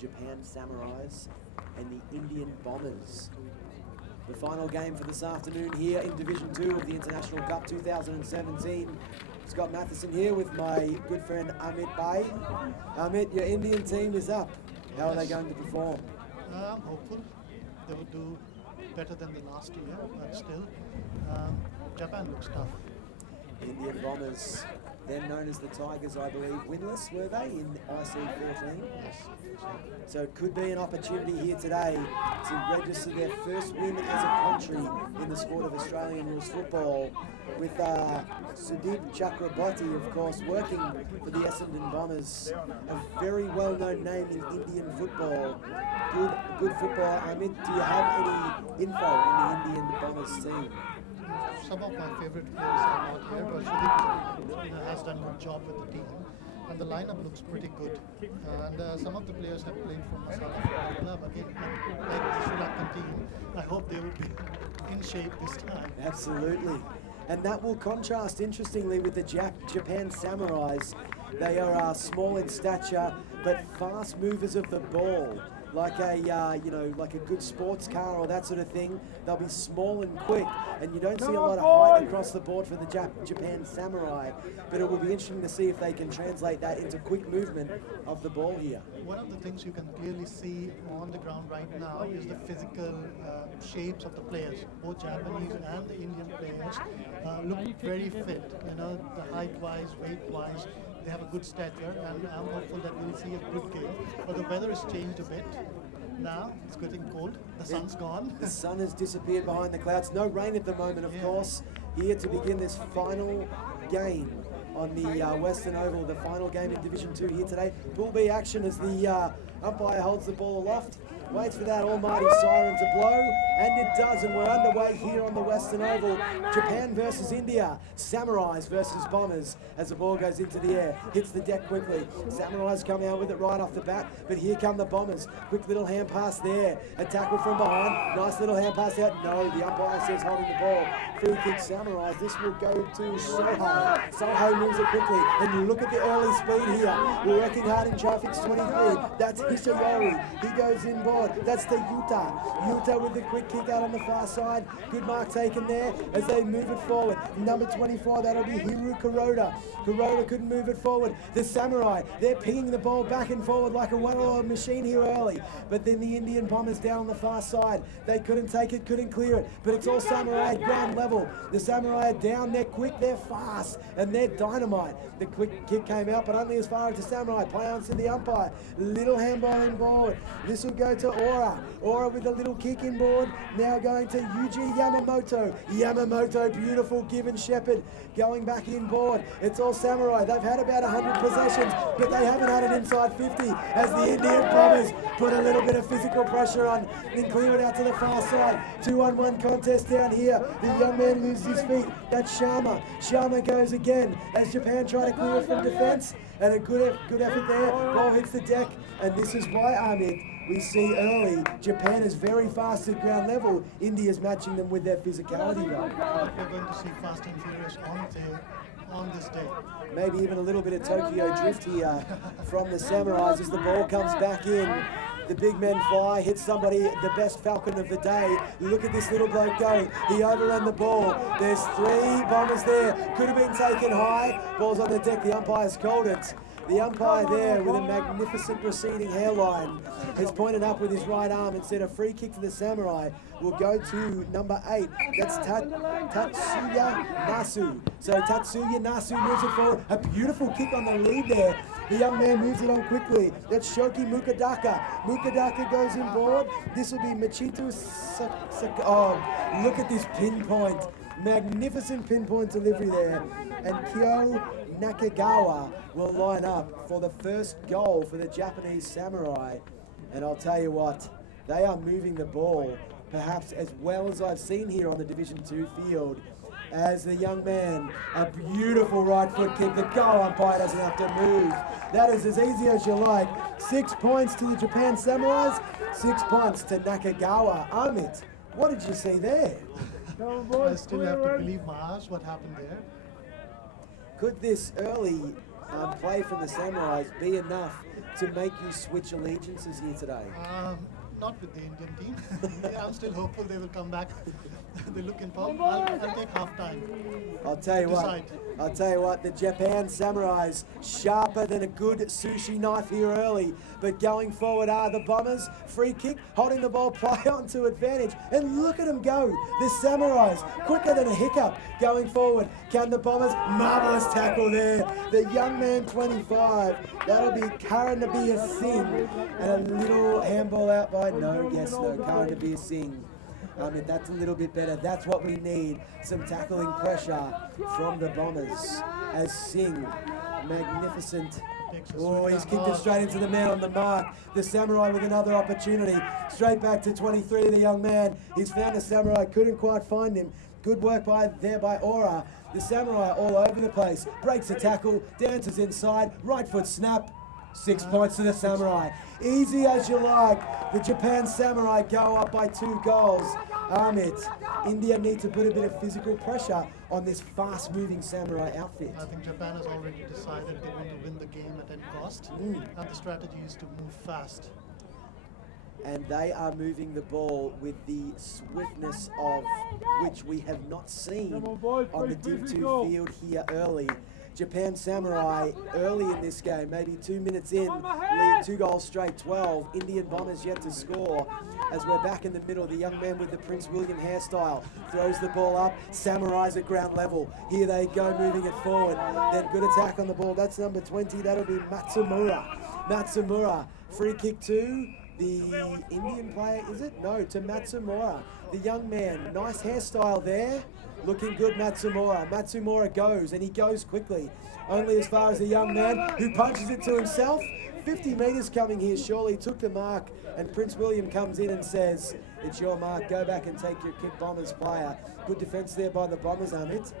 Japan Samurais and the Indian Bombers. The final game for this afternoon here in Division 2 of the International Cup 2017. Scott Matheson here with my good friend Amit Bhai. Amit, your Indian team is up. How are they going to perform? I'm hopeful they will do better than the last year, but still, Japan looks tough. Indian Bombers, then known as the Tigers, I believe, winless, were they, in IC14? Yes. So it could be an opportunity here today to register their first win as a country in the sport of Australian rules football, with Sudeep Chakraborty, of course, working for the Essendon Bombers, a very well-known name in Indian football. Good football. Amit, do you have any info in the Indian Bombers team? Some of my favorite players are not here, but Sudeep has done a good job with the team. And the lineup looks pretty good. And some of the players have played from a South African club. Again, like the Sri Lankan team, I hope they will be in shape this time. Absolutely. And that will contrast, interestingly, with the Japan Samurais. They are small in stature, but fast movers of the ball. Like a, like a good sports car or that sort of thing. They'll be small and quick, and you don't see a lot of height across the board for the Japan Samurai, but it will be interesting to see if they can translate that into quick movement of the ball here. One of the things you can clearly see on the ground right now is the physical shapes of the players. Both Japanese and the Indian players look very fit, the height-wise, weight-wise. They have a good stature, and I'm hopeful that we'll see a good game. But the weather has changed a bit. Now it's getting cold. The sun's gone. The sun has disappeared behind the clouds. No rain at the moment, of course. Here to begin this final game on the Western Oval, the final game in Division 2 here today. Pool B action as the umpire holds the ball aloft. Waits for that almighty siren to blow, and it does, and we're underway here on the Western Oval. Japan versus India, Samurais versus Bombers, as the ball goes into the air, hits the deck quickly. Samurais come out with it right off the bat, but here come the Bombers. Quick little hand pass there, a tackle from behind, nice little hand pass out. No, the umpire says holding the ball. Free kick Samurais, this will go to Soho. Soho moves it quickly, and you look at the early speed here. We're working hard in traffic's 23. That's Hishiyori, he goes in board. That's the Yuta. Yuta with the quick kick out on the far side. Good mark taken there as they move it forward. Number 24, that'll be Hiru Kuroda. Kuroda couldn't move it forward. The Samurai, they're pinging the ball back and forward like a well-oiled machine here early. But then the Indian Bombers down on the far side. They couldn't take it, couldn't clear it. But it's all Samurai at ground level. The Samurai are down, they're quick, they're fast, and they're dynamite. The quick kick came out, but only as far as the Samurai. Play on to the umpire. Little handball in board. This will go to Ora. Ora with a little kick in board. Now going to Yuji Yamamoto. Yamamoto, beautiful Given Shepherd going back in board. It's all Samurai. They've had about 100 possessions, but they haven't had it inside 50 as the Indian Bombers put a little bit of physical pressure on and clear it out to the far side. 2-on-1 contest down here. The young man loses his feet. That's Sharma. Sharma goes again as Japan try to clear it from defense, and a good effort there. Ball hits the deck, and this is why, Amit, we see early, Japan is very fast at ground level. India's matching them with their physicality, though. We're going to see Fast and Furious on this day. Maybe even a little bit of Tokyo drift here from the Samurais as the ball comes back in. The big men fly, hit somebody, the best Falcon of the day. Look at this little bloke go. He overran the ball. There's 3 Bombers there. Could have been taken high. Ball's on the deck. The umpire's called it. The umpire there with a magnificent receding hairline has pointed up with his right arm and said a free kick to the Samurai will go to number 8. That's Tatsuya Nasu. So Tatsuya Nasu moves it forward. A beautiful kick on the lead there. The young man moves it on quickly. That's Shoki Mukadaka. Mukadaka goes in board. This will be Machito Oh, look at this pinpoint. Magnificent pinpoint delivery there. And Kyo Nakagawa will line up for the first goal for the Japanese Samurai. And I'll tell you what, they are moving the ball perhaps as well as I've seen here on the Division 2 field. As the young man, a beautiful right foot kick. The goal umpire doesn't have to move. That is as easy as you like. 6 points to the Japan Samurais, 6 points to Nakagawa. Amit, what did you see there? I still have to believe my eyes what happened there. Could this early play from the Samurais be enough to make you switch allegiances here today? Not with the Indian team. Yeah, I'm still hopeful they will come back. They look in form. I'll take half time. I'll tell you what, the Japan Samurais, sharper than a good sushi knife here early, but going forward are the Bombers. Free kick, holding the ball, play on to advantage, and look at them go. The Samurais, quicker than a hiccup, going forward. Can the Bombers? Marvellous tackle there. The young man, 25, that'll be Karanabir Singh, and a little handball out by, no, Karanabir Singh. That's a little bit better. That's what we need. Some tackling pressure from the Bombers as Singh, magnificent. Oh, he's kicked it straight into the man on the mark. The Samurai with another opportunity. Straight back to 23, the young man. He's found the Samurai, couldn't quite find him. Good work by Aura. The Samurai all over the place. Breaks a tackle, dances inside, right foot snap. 6 points to the Samurai. Easy as you like. The Japan Samurai go up by 2 goals. Amit, India need to put a bit of physical pressure on this fast-moving Samurai outfit. I think Japan has already decided they want to win the game at any cost. And the strategy is to move fast. And they are moving the ball with the swiftness of which we have not seen on the Div 2 field here early. Japan Samurai early in this game, maybe 2 minutes in, lead 2 goals straight, 12. Indian Bombers yet to score. As we're back in the middle, the young man with the Prince William hairstyle throws the ball up. Samurais at ground level. Here they go, moving it forward. Then good attack on the ball. That's number 20. That'll be Matsumura. Free kick to the Indian player, is it? No, to Matsumura. The young man, nice hairstyle there. Looking good, Matsumura. Matsumura goes, and he goes quickly. Only as far as the young man who punches it to himself. 50 metres coming here, surely took the mark, and Prince William comes in and says, it's your mark, go back and take your kick, Bombers player. Good defence there by the Bombers, Amit.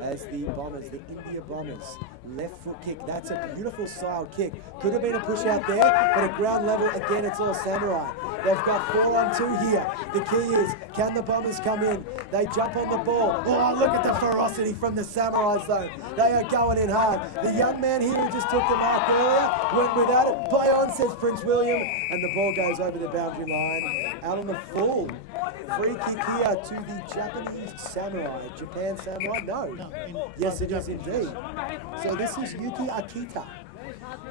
As the Bombers, the India Bombers, left foot kick. That's a beautiful style kick. Could have been a push out there, but at ground level, again, it's all Samurai. They've got 4-on-2 here. The key is, can the Bombers come in? They jump on the ball. Oh, look at the ferocity from the Samurais, though. They are going in hard. The young man here who just took the mark earlier went without it. Play on, says Prince William, and the ball goes over the boundary line. Out on the full. Free kick here to the Japanese Samurai. Japan Samurai? No. Yes, it is indeed. So this is Yuki Akita.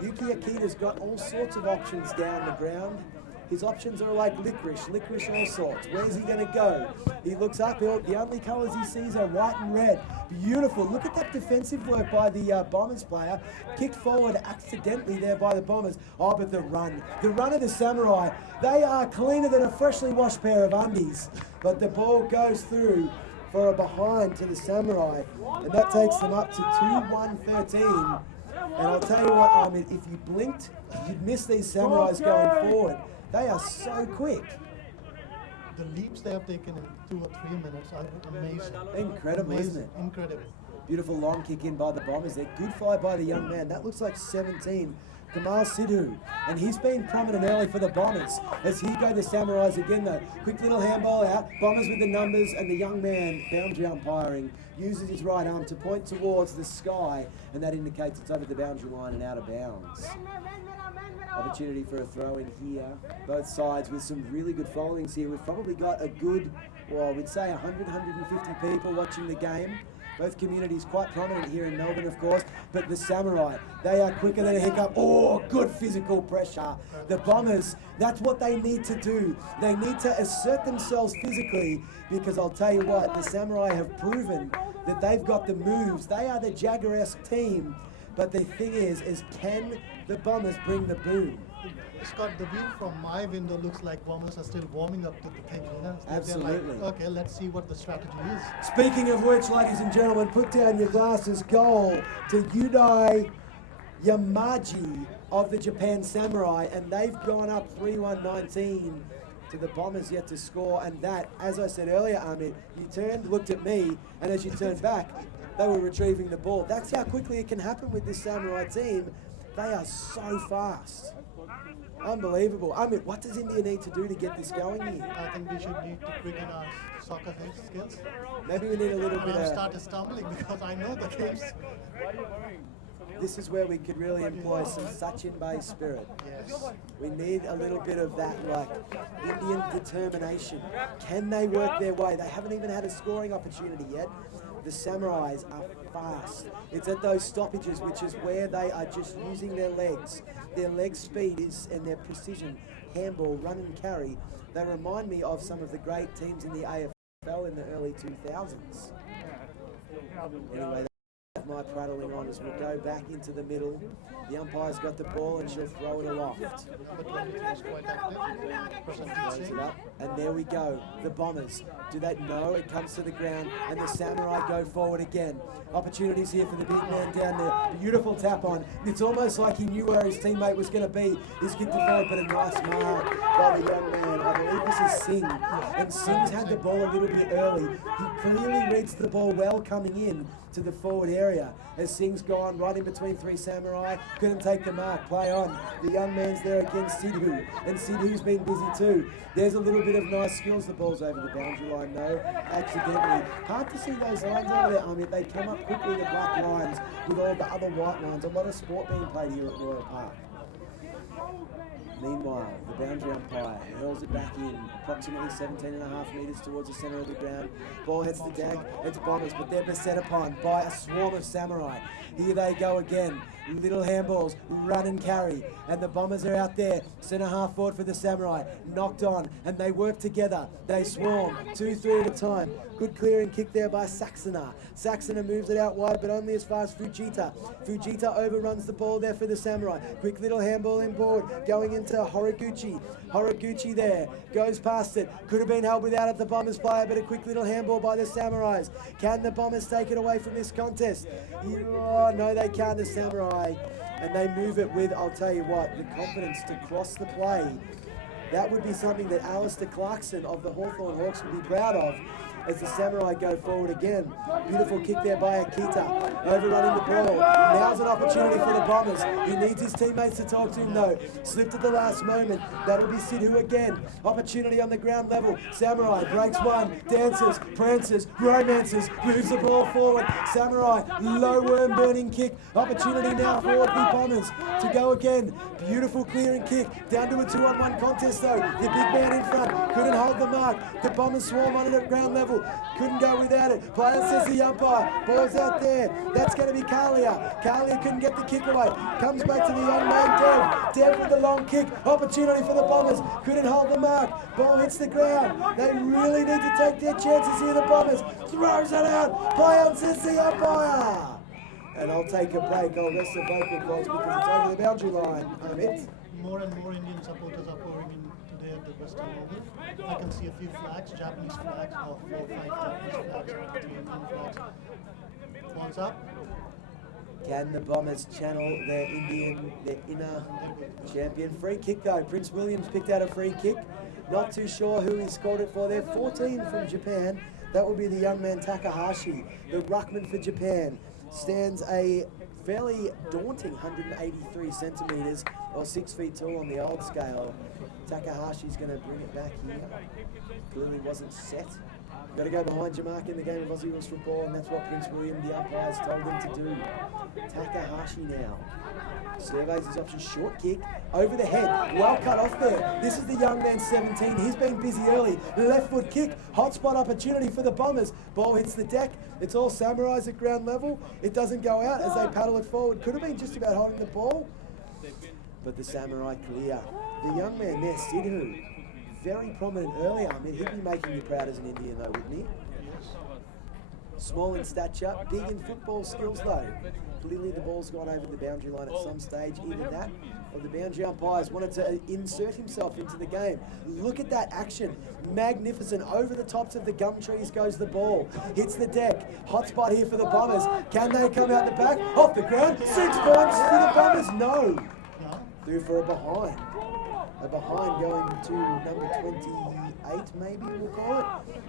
Yuki Akita's got all sorts of options down the ground. His options are like licorice all sorts. Where's he going to go? He looks up, the only colours he sees are white and red. Beautiful. Look at that defensive work by the Bombers player. Kicked forward accidentally there by the Bombers. Oh, but the run of the Samurai. They are cleaner than a freshly washed pair of undies. But the ball goes through for a behind to the Samurai. And that takes them up to 2-1-13. And I'll tell you what, Ahmed, if you blinked, you'd miss these Samurais going forward. They are so quick. The leaps they have taken in 2 or 3 minutes are amazing. Incredible, amazing. Isn't it? Incredible. Beautiful long kick in by the Bombers there. Good fly by the young man. That looks like 17. Kamal Sidhu. And he's been prominent early for the Bombers. As he go the Samurais again though. Quick little handball out. Bombers with the numbers, and the young man, boundary umpiring, uses his right arm to point towards the sky, and that indicates it's over the boundary line and out of bounds. Opportunity for a throw in here. Both sides with some really good followings here. We've probably got a good, well, we'd say 100, 150 people watching the game. Both communities quite prominent here in Melbourne, of course, but the Samurai, they are quicker than a hiccup. Oh, good physical pressure. The Bombers, that's what they need to do. They need to assert themselves physically, because I'll tell you what, the Samurai have proven that they've got the moves. They are the Jagger-esque team, but the thing is can the Bombers bring the boom? Scott, the view from my window looks like Bombers are still warming up to the thing. You know? Absolutely. Like, okay, let's see what the strategy is. Speaking of which, ladies and gentlemen, put down your glasses. Goal to Yudai Yamaji of the Japan Samurai, and they've gone up 3-1-19 to the Bombers yet to score. And that, as I said earlier, Ahmed, you turned, looked at me, and as you turned back, they were retrieving the ball. That's how quickly it can happen with this Samurai team. They are so fast. Unbelievable. I mean, what does India need to do to get this going here? I think we should need to quicken our soccer skills. Maybe we need a little bit I of... started stumbling because I know the games. This is where we could really employ some Sachin-based spirit. Yes. We need a little bit of that, like, Indian determination. Can they work their way? They haven't even had a scoring opportunity yet. The Samurais are fast. It's at those stoppages, which is where they are just using their legs. Their leg speed is and their precision, handball, run and carry. They remind me of some of the great teams in the AFL in the early 2000s. Anyway, that's my prattling on as we go back into the middle. The umpire's got the ball and she'll throw it aloft. Throws it up, and there we go. The Bombers. Do they know it comes to the ground and the Samurai go forward again? Opportunities here for the big man down there. Beautiful tap on. It's almost like he knew where his teammate was going to be. He's kicked it forward, but a nice mark by the young man. I believe this is Singh. And Singh's had the ball a little bit early. He clearly reads the ball well coming in to the forward area. As Singh's gone right in between three Samurai, couldn't take the mark. Play on. The young man's there against Sidhu, and Sidhu's been busy too. There's a little bit of nice skills. The ball's over the boundary line, though. Accidentally. Hard to see those lines over there. I mean, they come up quickly, the black lines, with all the other white lines. A lot of sport being played here at Royal Park. Meanwhile, the boundary umpire hurls it back in, approximately 17.5 metres towards the centre of the ground. Ball hits the deck, it's Bombers, but they're beset upon by a swarm of Samurai. Here they go again. Little handballs, run and carry. And the Bombers are out there. Centre half forward for the Samurai. Knocked on, and they work together. They swarm, 2-3 at a time. Good clearing kick there by Saxena. Saxena moves it out wide, but only as far as Fujita. Fujita overruns the ball there for the Samurai. Quick little handball inboard, going into Horiguchi. Horiguchi there, goes past it. Could have been held without it, the Bombers player, but a quick little handball by the Samurais. Can the Bombers take it away from this contest? Oh, no, they can't, the Samurai. And they move it with, I'll tell you what, the confidence to cross the play. That would be something that Alistair Clarkson of the Hawthorn Hawks would be proud of as the Samurai go forward again. Beautiful kick there by Akita, overrunning the ball. Now's an opportunity for the Bombers. He needs his teammates to talk to him though. Slipped at the last moment. That'll be Sidhu again. Opportunity on the ground level. Samurai breaks one, dances, prances, romances, moves the ball forward. Samurai, low worm burning kick. Opportunity now for the Bombers to go again. Beautiful clearing kick. Down to a 2-on-1 contest though. The big man in front couldn't hold the mark. The Bombers swarm on it at ground level. Couldn't go without it. Player says the umpire. Ball's out there. That's going to be Kalia. Kalia couldn't get the kick away. Comes back to the young man, Dev. Dev with the long kick. Opportunity for the Bombers. Couldn't hold the mark. Ball hits the ground. They really need to take their chances here, the Bombers. Throws it out. Play on, says the umpire. And I'll take a break. I'll rest the vocal cords because it's over the boundary line. More and more Indian supporters are pouring in today at the Western Oval. I can see a few flags, Japanese flags, or 4 or 5 Japanese flags, 3 Indian flags. Ball's up. Can the Bombers channel their inner champion? Free kick though. Prince Williams picked out a free kick. Not too sure who he scored it for there. 14 from Japan. That would be the young man Takahashi, the ruckman for Japan. Stands a fairly daunting 183 centimetres or 6 feet tall on the old scale. Takahashi's going to bring it back here. Clearly wasn't set. Got to go behind your mark in the game of Aussie rules football, and that's what Prince William, the umpires, told him to do. Takahashi now surveys his option. Short kick over the head. Well cut off there. This is the young man, 17. He's been busy early. Left foot kick. Hot spot opportunity for the Bombers. Ball hits the deck. It's all Samurais at ground level. It doesn't go out as they paddle it forward. Could have been just about holding the ball, but the Samurai clear. The young man there, Sidhu, very prominent earlier. I mean, he'd be making you proud as an Indian though, wouldn't he? Small in stature, big in football skills though. Clearly the ball's gone over the boundary line at some stage, either that or the boundary umpires wanted to insert himself into the game. Look at that action. Magnificent. Over the tops of the gum trees goes the ball. Hits the deck. Hot spot here for the Bombers. Can they come out the back? Off the ground. 6 points for the Bombers. No. Through for a behind. a behind going to number 28, maybe we'll call it.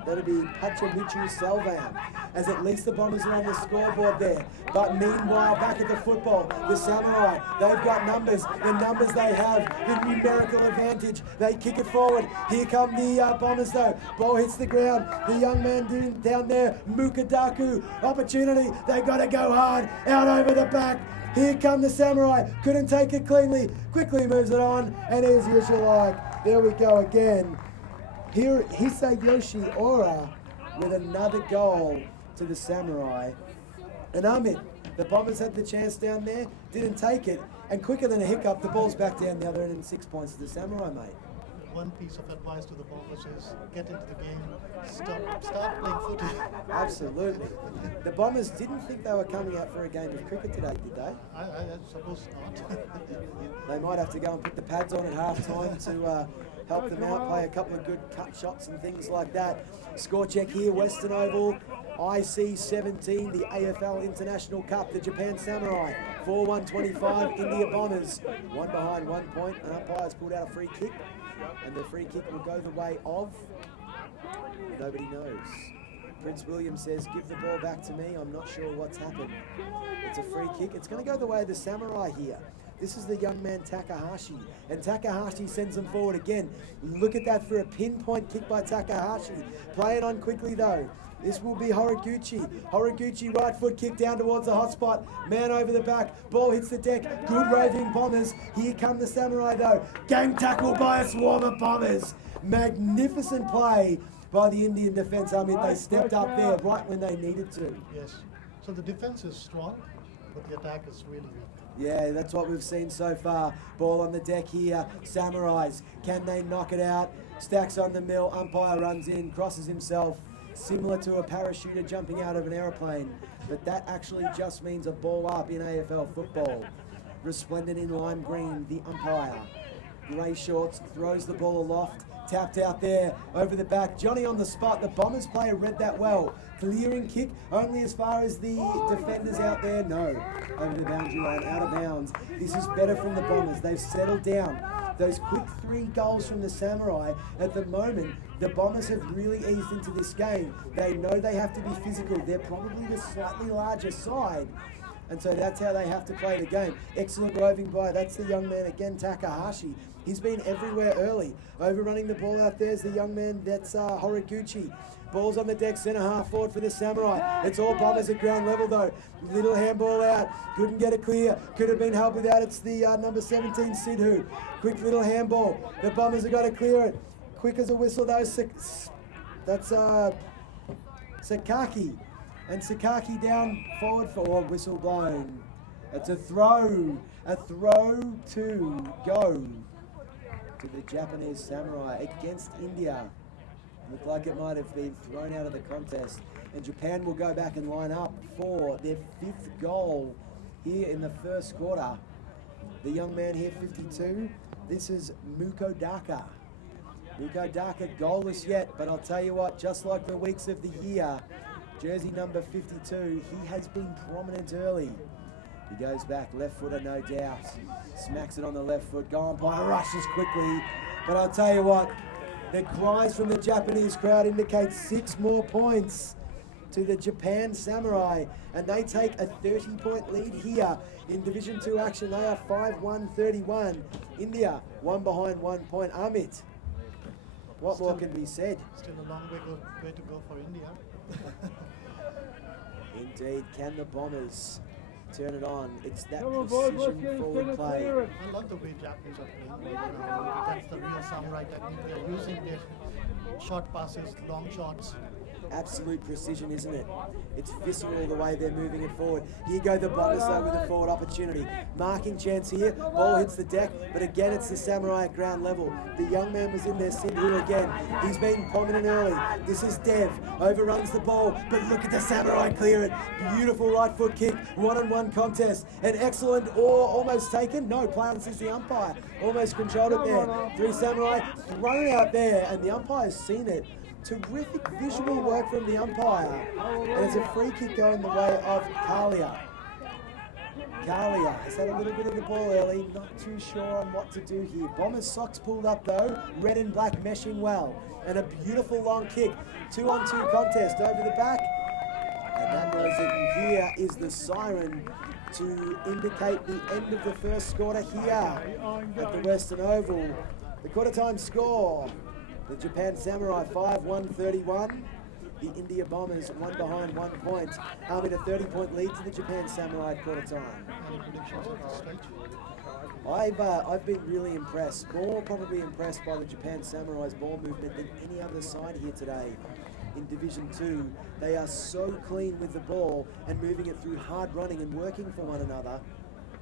That'll be Pachamichu Selvam, as at least the Bombers are on the scoreboard there. But meanwhile, back at the football, the Samurai, they've got numbers. The numbers they have, the numerical advantage. They kick it forward. Here come the Bombers though. Ball hits the ground. The young man down there, Mukadaku, opportunity. They got to go hard, out over the back. Here come the Samurai, couldn't take it cleanly, quickly moves it on, and easy as you like. There we go again. Here, Hisayoshi Ora with another goal to the Samurai. And Amit, the Bombers had the chance down there, didn't take it, and quicker than a hiccup, the ball's back down the other end and 6 points to the Samurai, mate. One piece of advice to the Bombers is get into the game, start playing footy. Absolutely. The Bombers didn't think they were coming out for a game of cricket today, did they? I suppose not. They might have to go and put the pads on at half time to help them out, play a couple of good cut shots and things like that. Score check here, Western Oval, IC17, the AFL International Cup, the Japan Samurai, 4-1-25, India Bombers. One behind, 1 point, and umpires pulled out a free kick, and the free kick will go the way of nobody knows. Prince William says, give the ball back to me, I'm not sure what's happened. It's a free kick, it's going to go the way of the Samurai here. This is the young man Takahashi, and Takahashi sends them forward again. Look at that for a pinpoint kick by Takahashi. Play it on quickly though. This will be Horiguchi. Horiguchi, right foot kick down towards the hot spot. Man over the back. Ball hits the deck. Good roving Bombers. Here come the Samurai though. Game tackle by a swarm of Bombers. Magnificent play by the Indian defence. I mean, they stepped up there right when they needed to. Yes. So the defence is strong, but the attack is really weak. Yeah, that's what we've seen so far. Ball on the deck here. Samurais, can they knock it out? Stacks on the mill. Umpire runs in, crosses himself. Similar to a parachuter jumping out of an aeroplane. But that actually just means a ball up in AFL football. Resplendent in lime green, the umpire. Grey shorts, throws the ball aloft. Tapped out there, over the back. Johnny on the spot. The Bombers player read that well. Clearing kick, only as far as the defenders out there. No, over the boundary line, out of bounds. This is better from the Bombers. They've settled down. Those quick 3 goals from the Samurai, at the moment, the Bombers have really eased into this game. They know they have to be physical. They're probably the slightly larger side. And so that's how they have to play the game. Excellent roving by, that's the young man again, Takahashi. He's been everywhere early. Overrunning the ball out there's the young man, that's Horiguchi. Ball's on the deck, centre half forward for the Samurai. It's all Bombers at ground level though. Little handball out, couldn't get it clear. Could have been helped without, it's the number 17, Sidhu. Quick little handball. The Bombers have got to clear it. Quick as a whistle though, that's Sakaki. And Sakaki down forward for whistle blown. It's a throw to go to the Japanese Samurai against India. Looked like it might have been thrown out of the contest. And Japan will go back and line up for their 5th goal here in the first quarter. The young man here, 52, this is Mukodaka. Mukodaka goalless yet, but I'll tell you what, just like the weeks of the year, jersey number 52, he has been prominent early. He goes back, left footer, no doubt. Smacks it on the left foot, gone by, rushes quickly. But I'll tell you what, the cries from the Japanese crowd indicate 6 more points to the Japan Samurai. And they take a 30-point lead here in Division 2 action. They are 5-1-31. India, 1 behind, 1 point. Amit, what more can be said? Still a long way to go for India. Indeed, can the Bombers turn it on? It's that precision forward play. I love the way Japanese are playing right now. That's the real Samurai technique. They're using their short passes, long shots. Absolute precision, isn't it? It's visceral the way they're moving it forward. Here go the Bombers though with a forward opportunity. Marking chance here. Ball hits the deck, but again it's the Samurai at ground level. The young man was in there, Sidhu again. He's been prominent early. This is Dev. Overruns the ball, but look at the Samurai clear it. Beautiful right foot kick. 1-on-1 contest. An excellent or almost taken. No, Plowden says the umpire. Almost controlled it there. 3 Samurai thrown out there, and the umpire's seen it. Terrific visual work from the umpire. And it's a free kick going the way of Kalia. Kalia has had a little bit of the ball early, not too sure on what to do here. Bombers socks pulled up though, red and black meshing well. And a beautiful long kick, 2-on-2 contest over the back. And that noise that you hear is the siren to indicate the end of the first quarter here at the Western Oval. The quarter time score, the Japan Samurai 5-1-31. The India Bombers one behind 1 point. With a 30-point lead to the Japan Samurai at quarter time. I've been really impressed, more probably impressed by the Japan Samurai's ball movement than any other side here today in Division 2. They are so clean with the ball and moving it through hard running and working for one another.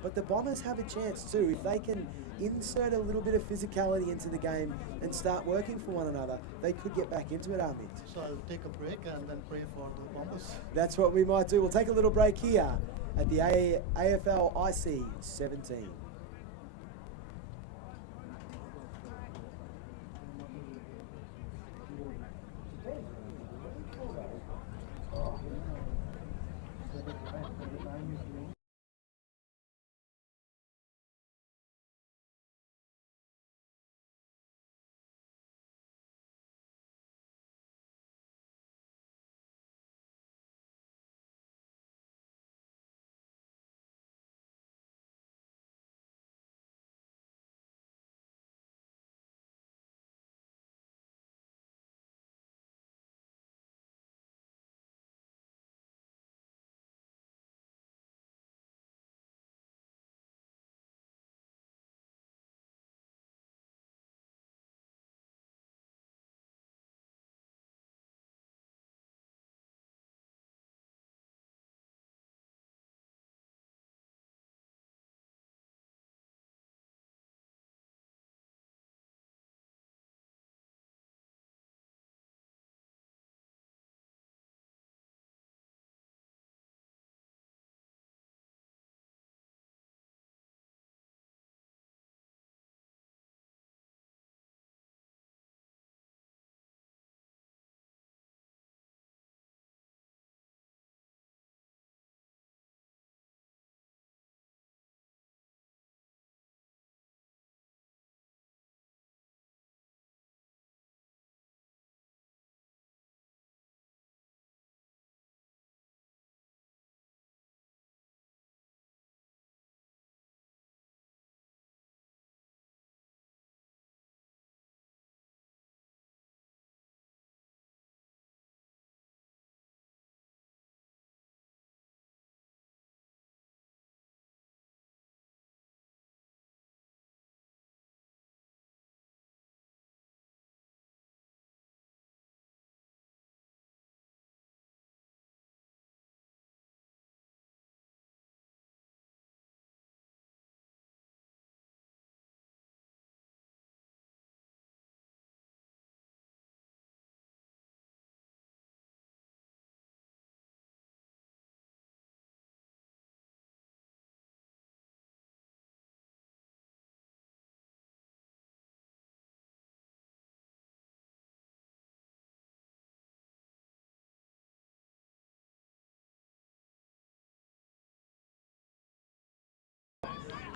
But the Bombers have a chance too. If they can insert a little bit of physicality into the game and start working for one another, they could get back into it, Amit. So I'll take a break and then pray for the Bombers. That's what we might do. We'll take a little break here at the AFL IC 17.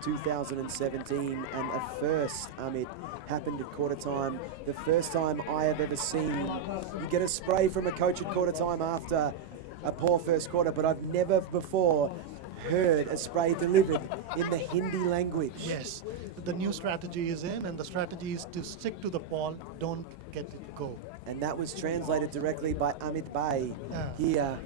(2017) and a first, Amit, happened at quarter time. The first time I have ever seen you get a spray from a coach at quarter time after a poor first quarter, but I've never before heard a spray delivered in the Hindi language. Yes, the new strategy is in, and the strategy is to stick to the ball, don't get it go. And that was translated directly by Amit Bhai here,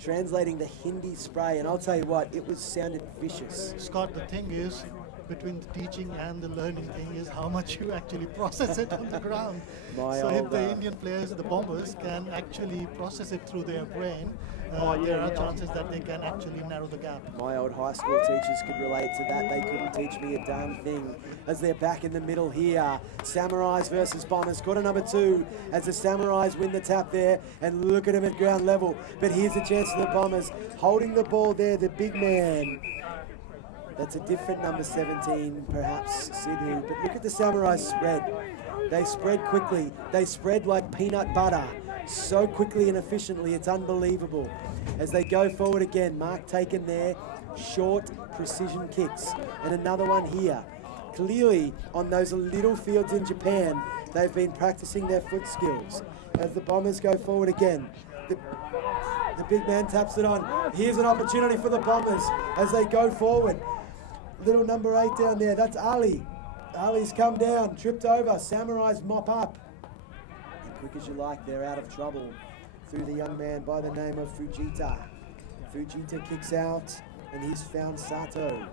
translating the Hindi spray. And I'll tell you what, it was sounded vicious. Scott, the thing is, between the teaching and the learning thing is how much you actually process it on the ground. So if the Indian players, the Bombers, can actually process it through their brain, there are chances that they can actually narrow the gap. My old high school teachers could relate to that. They couldn't teach me a damn thing. As they're back in the middle here, Samurais versus Bombers. Quarter number 2 as the Samurais win the tap there, and look at him at ground level. But here's a chance for the Bombers. Holding the ball there, the big man. That's a different number 17, perhaps, Sidhu. But look at the Samurai spread. They spread quickly. They spread like peanut butter. So quickly and efficiently, it's unbelievable. As they go forward again, mark taken there short precision kicks. And another one here. Clearly, on those little fields in Japan, they've been practicing their foot skills. As the Bombers go forward again, the big man taps it on. Here's an opportunity for the Bombers as they go forward. Little number 8 down there, that's Ali. Ali's come down, tripped over, Samurai's mop up. And quick as you like, they're out of trouble through the young man by the name of Fujita. Fujita kicks out, and he's found Sato.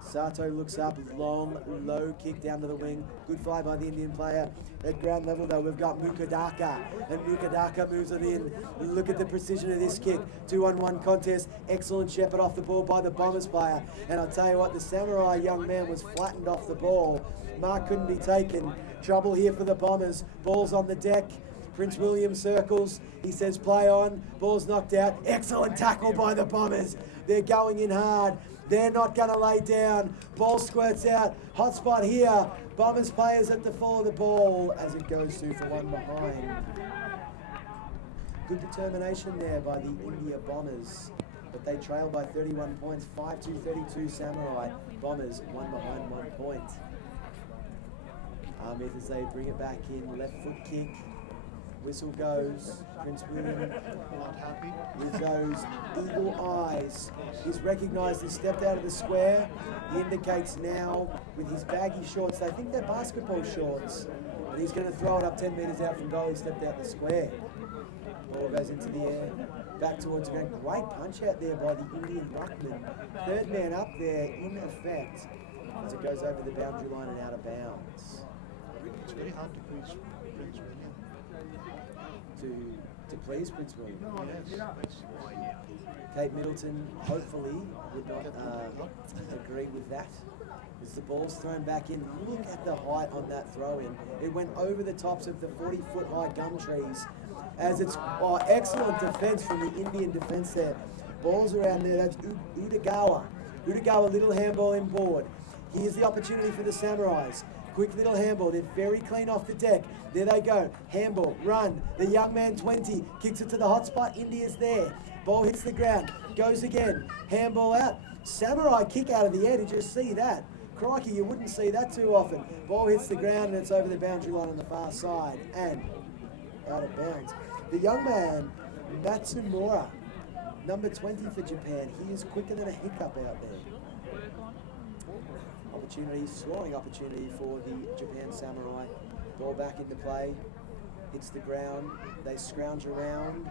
Sato looks up, long, low kick down to the wing. Good fly by the Indian player. At ground level, though, we've got Mukadaka, and Mukadaka moves it in. Look at the precision of this kick. 2-on-1 contest. Excellent shepherd off the ball by the Bombers player. And I'll tell you what, the Samurai young man was flattened off the ball. Mark couldn't be taken. Trouble here for the Bombers. Ball's on the deck. Prince William circles. He says play on. Ball's knocked out. Excellent tackle by the Bombers. They're going in hard. They're not going to lay down. Ball squirts out. Hot spot here. Bombers players at the fall of the ball as it goes through for one behind. Good determination there by the India Bombers. But they trail by 31 points. 5-2-32 Samurai. Bombers one behind 1 point. Ahmed as they bring it back in. Left foot kick. Whistle goes. Prince William Not happy. with those eagle eyes. He's recognised, he's stepped out of the square. He indicates now with his baggy shorts, they think they're basketball shorts. And he's going to throw it up 10 metres out from goal. He stepped out the square. Ball goes into the air. Back towards the ground. Great punch out there by the Indian ruckman. Third man up there in effect as it goes over the boundary line and out of bounds. It's very hard to please Prince William. To please Prince William. Yes. Kate Middleton hopefully would not agree with that. As the ball's thrown back in, look at the height on that throw in. It went over the tops of the 40-foot high gum trees. As it's excellent defence from the Indian defence there. Ball's around there, that's Udagawa. Udagawa, little handball inboard. Here's the opportunity for the Samurais. Quick little handball, they're very clean off the deck. There they go, handball, run. The young man 20, kicks it to the hot spot, India's there. Ball hits the ground, goes again, handball out. Samurai kick out of the air, did you see that? Crikey, you wouldn't see that too often. Ball hits the ground and it's over the boundary line on the far side and out of bounds. The young man, Matsumura, number 20 for Japan, he is quicker than a hiccup out there. Opportunity, scoring opportunity for the Japan Samurai. Ball back into play, hits the ground, they scrounge around.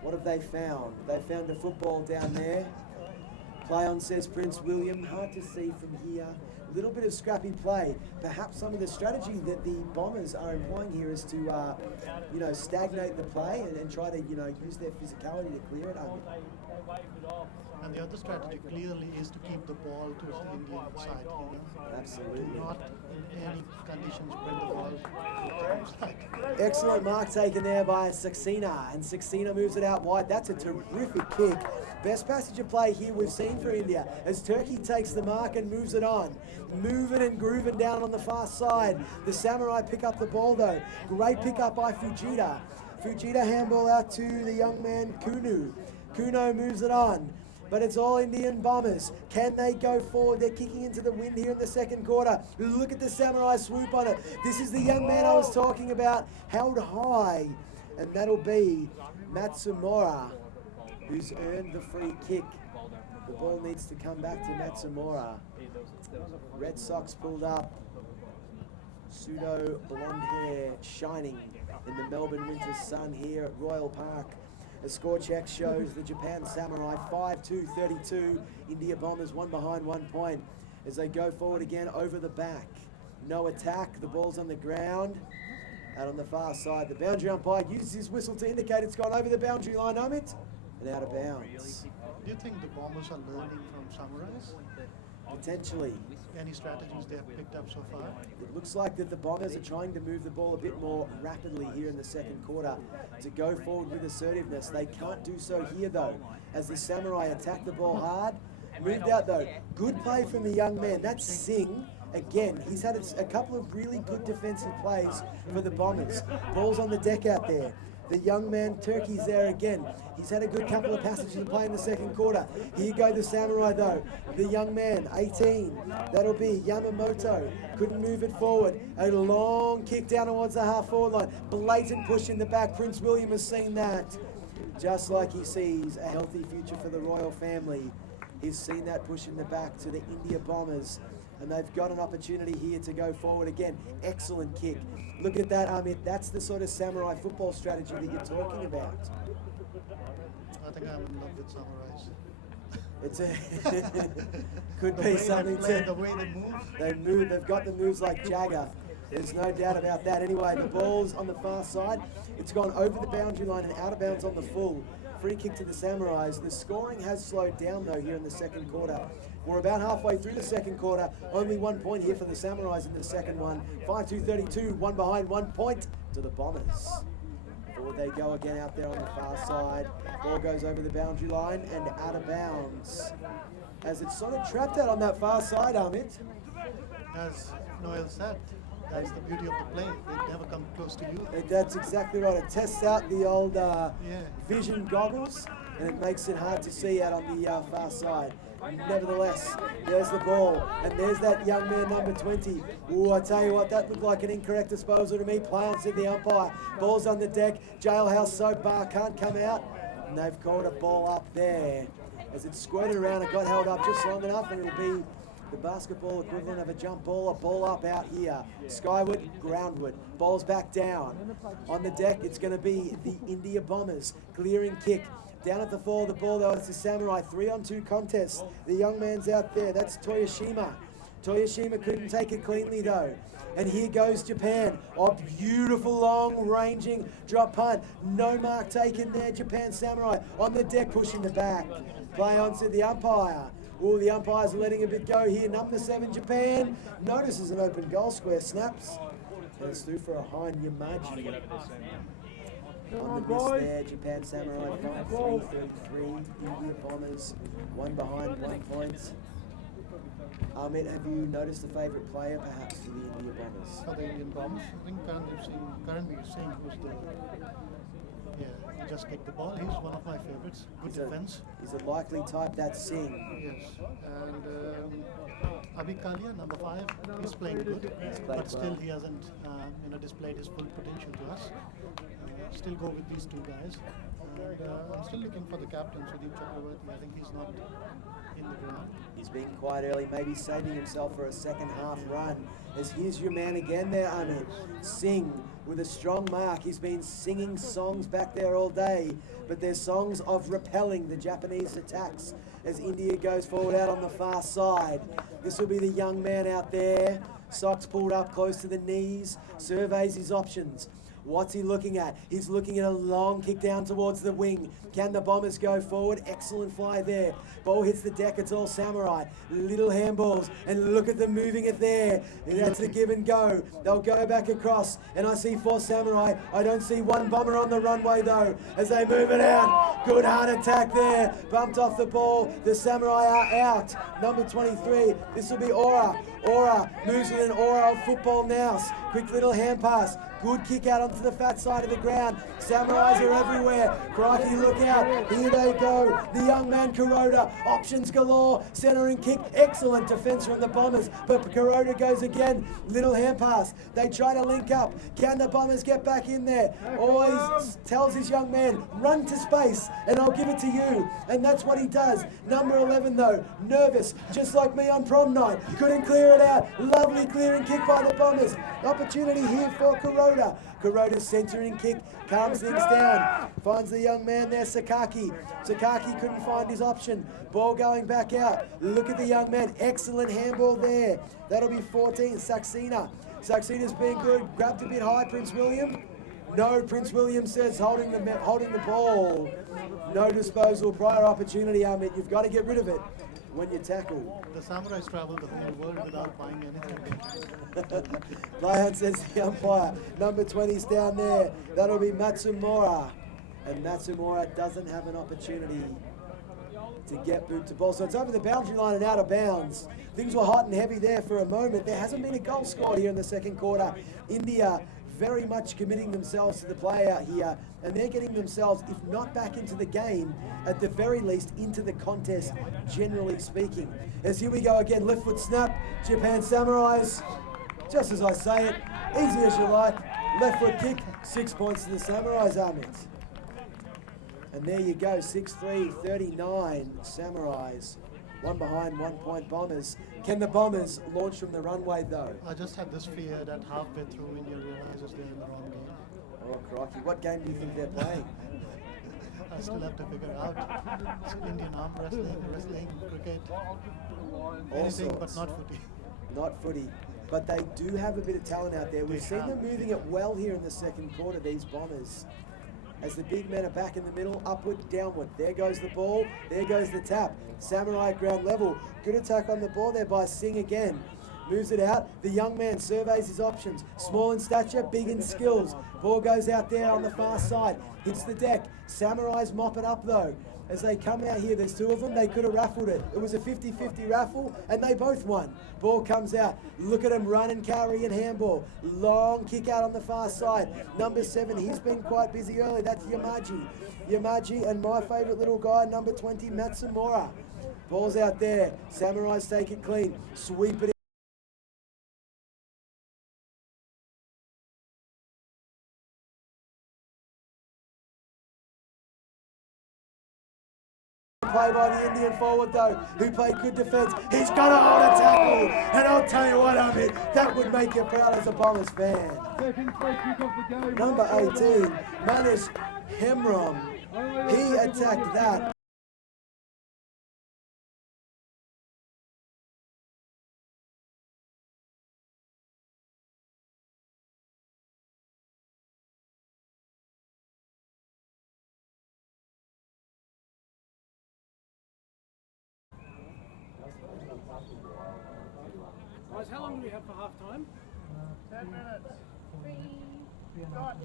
What have they found? They found a football down there. Play on, says Prince William. Hard to see from here. A little bit of scrappy play. Perhaps some of the strategy that the Bombers are employing here is to, stagnate the play and try to, use their physicality to clear it under. And the other strategy clearly is to keep the ball towards the Indian side. Absolutely. Do not in any conditions bring the ball to the side. Excellent mark taken there by Saxena, and Saxena moves it out wide. That's a terrific kick. Best passage of play here we've seen for India as Turkey takes the mark and moves it on. Moving and grooving down on the far side. The Samurai pick up the ball though. Great pick up by Fujita. Fujita handball out to the young man Kuno. Kuno moves it on. But it's all Indian Bombers. Can they go forward? They're kicking into the wind here in the second quarter. Look at the Samurai swoop on it. This is the young man I was talking about, held high. And that'll be Matsumura, who's earned the free kick. The ball needs to come back to Matsumura. Red Sox pulled up. Pseudo blonde hair shining in the Melbourne winter sun here at Royal Park. A score check shows the Japan Samurai 5-2-32. India Bombers one behind 1 point as they go forward again over the back. No attack, the ball's on the ground. Out on the far side, the boundary umpire uses his whistle to indicate it's gone over the boundary line, Amit, and out of bounds. Do you think the Bombers are learning from Samurais? Potentially. Any strategies they have picked up so far? It looks like that the Bombers are trying to move the ball a bit more rapidly here in the second quarter to go forward with assertiveness. They can't do so here though, as the Samurai attack the ball hard. Moved out though. Good play from the young man. That's Singh. Again, he's had a couple of really good defensive plays for the Bombers. Ball's on the deck out there. The young man Turkey's there again. He's had a good couple of passages of play in the second quarter. Here go the Samurai though. The young man, 18. That'll be Yamamoto. Couldn't move it forward. A long kick down towards the half-forward line. Blatant push in the back. Prince William has seen that. Just like he sees a healthy future for the royal family. He's seen that push in the back to the India Bombers. And they've got an opportunity here to go forward again. Excellent kick. Look at that, Amit. That's the sort of Samurai football strategy that you're talking about. I think I'm in love with Samurais. It's a could be something play, to the way they move. They move. They've got the moves like Jagger. There's no doubt about that. Anyway, the ball's on the far side. It's gone over the boundary line and out of bounds on the full. Free kick to the Samurais. The scoring has slowed down though here in the second quarter. We're about halfway through the second quarter. Only 1 point here for the Samurais in the second one. 5-2-32, one behind, 1 point to the Bombers. Forward they go again out there on the far side. Ball goes over the boundary line and out of bounds. As it's sort of trapped out on that far side, Amit. As Noel said, that's the beauty of the play. They never come close to you. That's exactly right. It tests out the old vision goggles and it makes it hard to see out on the far side. Nevertheless, there's the ball, and there's that young man, number 20. Ooh, I tell you what, that looked like an incorrect disposal to me. Play on, said the umpire. Ball's on the deck. Jailhouse soap bar can't come out, and they've called a ball up there. As it squirted around, it got held up just long enough, and it'll be the basketball equivalent of a jump ball, a ball up out here. Skyward, groundward. Ball's back down. On the deck, it's going to be the India Bombers. Clearing kick. Down at the fall of the ball, though, it's the Samurai 3-on-2 contest. The young man's out there. That's Toyoshima. Toyoshima couldn't take it cleanly, though. And here goes Japan. Oh, beautiful long-ranging drop punt. No mark taken there. Japan Samurai on the deck, pushing the back. Play on, said the umpire. Oh, the umpires are letting a bit go here. Number 7, Japan. Notices an open goal square. Snaps. And it's through for a Hein Yamaji. On the miss there, Japan Samurai 5-3-33. India Bombers 1 behind, 1 point. Ahmed, have you noticed a favourite player perhaps for the India Bombers? For the Indian Bombers, I think currently Singh was he just kicked the ball. He's one of my favourites. Good defence. He's a likely type, that's Singh. Yes. And Abhi Kalia, number 5, he's playing good, but still he hasn't displayed his full potential to us. Still go with these 2 guys. And I'm still looking for the captain, Sudeep Chakravarti. I think he's not in the ground. He's been quite early, maybe saving himself for a second half run. As here's your man again there, Ahmed. Singh with a strong mark. He's been singing songs back there all day, but they're songs of repelling the Japanese attacks as India goes forward out on the far side. This will be the young man out there. Socks pulled up close to the knees, surveys his options. What's he looking at? He's looking at a long kick down towards the wing. Can the Bombers go forward? Excellent fly there. Ball hits the deck. It's all Samurai. Little handballs. And look at them moving it there. And that's the give and go. They'll go back across. And I see 4 Samurai. I don't see 1 Bomber on the runway though as they move it out. Good hard attack there. Bumped off the ball. The Samurai are out. Number 23. This will be Aura. Aura moves with an aura of football now. Quick little hand pass. Good kick out onto the fat side of the ground. Samurais are everywhere. Crikey, look out. Here they go. The young man Kuroda. Options galore. Centering kick. Excellent defense from the Bombers. But Kuroda goes again. Little hand pass. They try to link up. Can the Bombers get back in there? Always tells his young man, run to space and I'll give it to you. And that's what he does. Number 11 though, nervous. Just like me on prom night. Couldn't clear it out. Lovely clearing kick by the Bombers. Opportunity here for Kuroda. Kuroda's centering kick, calms things down, finds the young man there, Sakaki. Sakaki couldn't find his option. Ball going back out. Look at the young man, excellent handball there. That'll be 14, Saxena. Saxena's been good, grabbed a bit high, Prince William. No, Prince William says holding the ball. No disposal, prior opportunity, Amit. You've got to get rid of it when you tackle. The Samurais travel the whole world without buying anything. Lion says the umpire. Number 20's down there. That'll be Matsumura. And Matsumura doesn't have an opportunity to get boot to ball. So it's over the boundary line and out of bounds. Things were hot and heavy there for a moment. There hasn't been a goal scored here in the second quarter. India very much committing themselves to the play out here, and they're getting themselves, if not back into the game, at the very least into the contest, generally speaking. As here we go again, left foot snap, Japan Samurais, just as I say it, easy as you like, left foot kick, 6 points to the Samurais, Amit. And there you go, 6-3, 39 Samurais. One behind, 1 point Bombers. Can the Bombers launch from the runway though? I just had this fear that halfway through India realizes they're in the wrong game. Oh crikey, what game do you think they're playing? I still have to figure out. It's Indian arm wrestling, cricket, anything but not footy. Not footy. But they do have a bit of talent out there. We've seen them moving it well here in the second quarter, these Bombers. As the big men are back in the middle, upward, downward. There goes the ball, there goes the tap. Samurai at ground level. Good attack on the ball there by Singh again. Moves it out. The young man surveys his options. Small in stature, big in skills. Ball goes out there on the far side. Hits the deck. Samurais mop it up though. As they come out here, there's two of them, they could have raffled it. It was a 50-50 raffle, and they both won. Ball comes out. Look at him run and carry and handball. Long kick out on the far side. Number 7, he's been quite busy early. That's Yamaji. Yamaji and my favourite little guy, number 20, Matsumura. Ball's out there. Samurais take it clean. Sweep it in. Play by the Indian forward though, who played good defence. He's got to hold a tackle, and I'll tell you what, Amit, that would make you proud as a Bombers fan. Number 18, Manish Hemrom, he attacked that. Guys, how long do we have for half time? 10 minutes. Got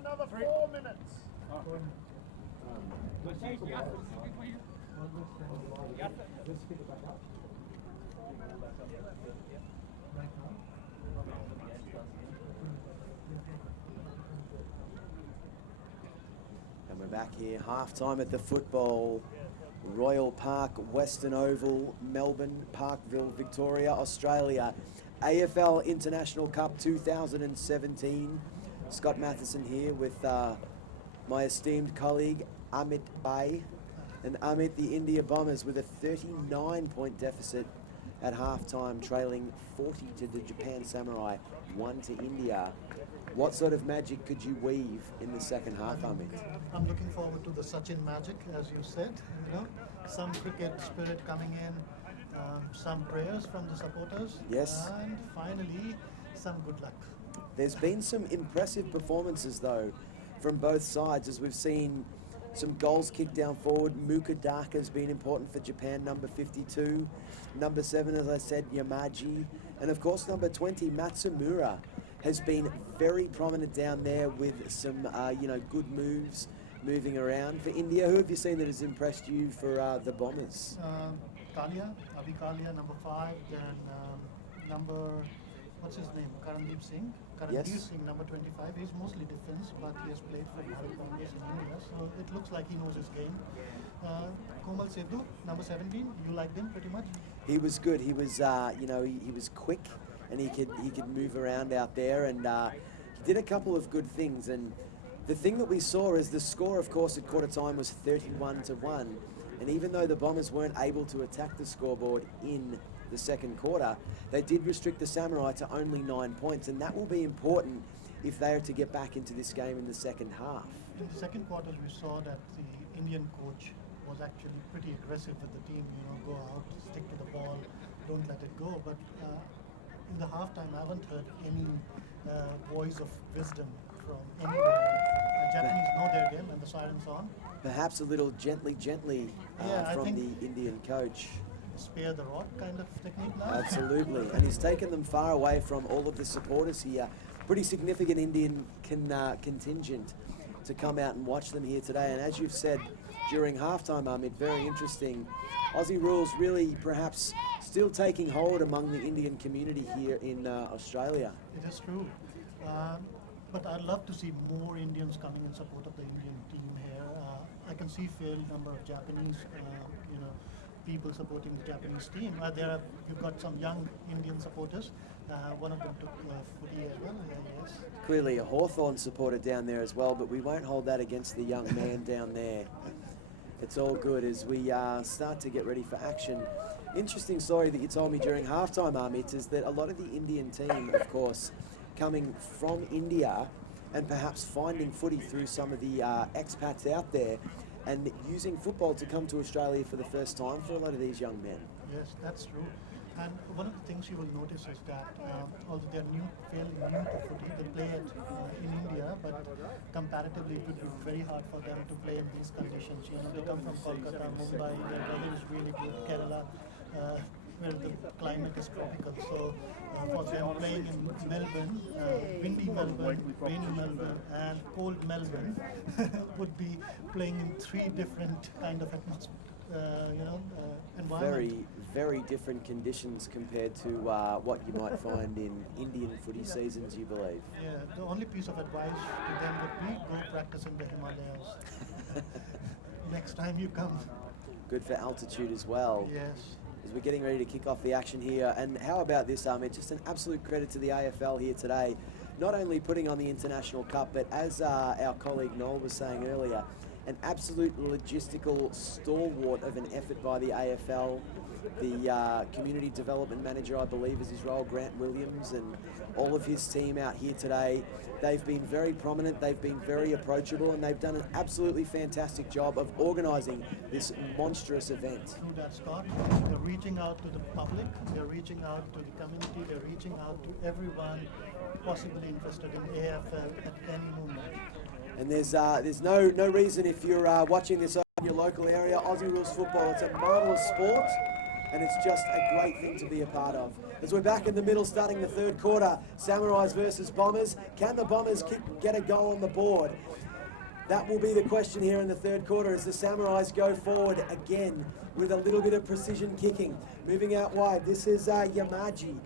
Another 4 minutes. And we're back here, half-time at the football. Royal Park, Western Oval, Melbourne, Parkville, Victoria, Australia. AFL International Cup 2017. Scott Matheson here with my esteemed colleague Amit Bay. And Amit, the India Bombers with a 39-point deficit at halftime, trailing 40 to the Japan Samurai, 1 to India. What sort of magic could you weave in the second half, Amit? I'm looking forward to the Sachin magic, as you said. You know, some cricket spirit coming in, some prayers from the supporters, Yes. and finally some good luck. There's been some impressive performances, though, from both sides, as we've seen some goals kicked down forward. Mukadaka has been important for Japan, number 52. Number 7, as I said, Yamaji. And, of course, number 20, Matsumura, has been very prominent down there with some, good moves, moving around. For India, who have you seen that has impressed you for the Bombers? Kalia, Abhi Kalia, number 5, then what's his name? Karandeep Singh. Karandeep Yes. Singh, number 25. He's mostly defense, but he has played for Bharat Congress in India, so it looks like he knows his game. Komal Sethu, number 17. You liked him pretty much? He was good. He was, he was quick, and he could move around out there, and he did a couple of good things. And the thing that we saw is the score, of course, at quarter time was 31-1. And even though the Bombers weren't able to attack the scoreboard in the second quarter, they did restrict the Samurai to only 9 points, and that will be important if they are to get back into this game in the second half. In the second quarter, we saw that the Indian coach was actually pretty aggressive with the team. Go out, stick to the ball, don't let it go. But in the halftime, I haven't heard any voice of wisdom from anywhere. The Japanese know their game, and the siren's on. Perhaps a little gently I from think- the Indian coach. Spare the rod kind of technique now. Absolutely, and he's taken them far away from all of the supporters here. Pretty significant Indian contingent to come out and watch them here today. And as you've said during halftime, Amit, very interesting. Aussie rules really perhaps still taking hold among the Indian community here in Australia. It is true. But I'd love to see more Indians coming in support of the Indian team here. I can see fair number of Japanese, people supporting the Japanese team. You've got some young Indian supporters. One of them took footy as well. Yes. Clearly a Hawthorn supporter down there as well, but we won't hold that against the young man down there. It's all good as we start to get ready for action. Interesting story that you told me during halftime, Amit, is that a lot of the Indian team, of course, coming from India and perhaps finding footy through some of the expats out there and using football to come to Australia for the first time for a lot of these young men. Yes, that's true. And one of the things you will notice is that although they're fairly new to footy, they play it in India, but comparatively it would be very hard for them to play in these conditions. They come from Kolkata, Mumbai, their weather is really good, Kerala, where the climate is tropical. So for them playing in Melbourne, windy Melbourne, rainy Melbourne, and cold Melbourne would be playing in three different kind of atmosphere. Environment. Very, very different conditions compared to what you might find in Indian footy seasons, you believe? Yeah, the only piece of advice to them would be go practice in the Himalayas. Next time you come. Good for altitude as well. Yes. As we're getting ready to kick off the action here. And how about this, Amit? Just an absolute credit to the AFL here today. Not only putting on the International Cup, but as our colleague Noel was saying earlier, an absolute logistical stalwart of an effort by the AFL. The community development manager, I believe, is his role, Grant Williams, and all of his team out here today. They've been very prominent, they've been very approachable, and they've done an absolutely fantastic job of organising this monstrous event. Through that, Scott, they're reaching out to the public, they're reaching out to the community, they're reaching out to everyone possibly interested in AFL at any moment. And there's no reason, if you're watching this in your local area, Aussie Rules football, it's a marvellous sport and it's just a great thing to be a part of. As we're back in the middle starting the third quarter, Samurais versus Bombers. Can the Bombers get a goal on the board? That will be the question here in the third quarter as the Samurais go forward again with a little bit of precision kicking. Moving out wide, this is Yamaji.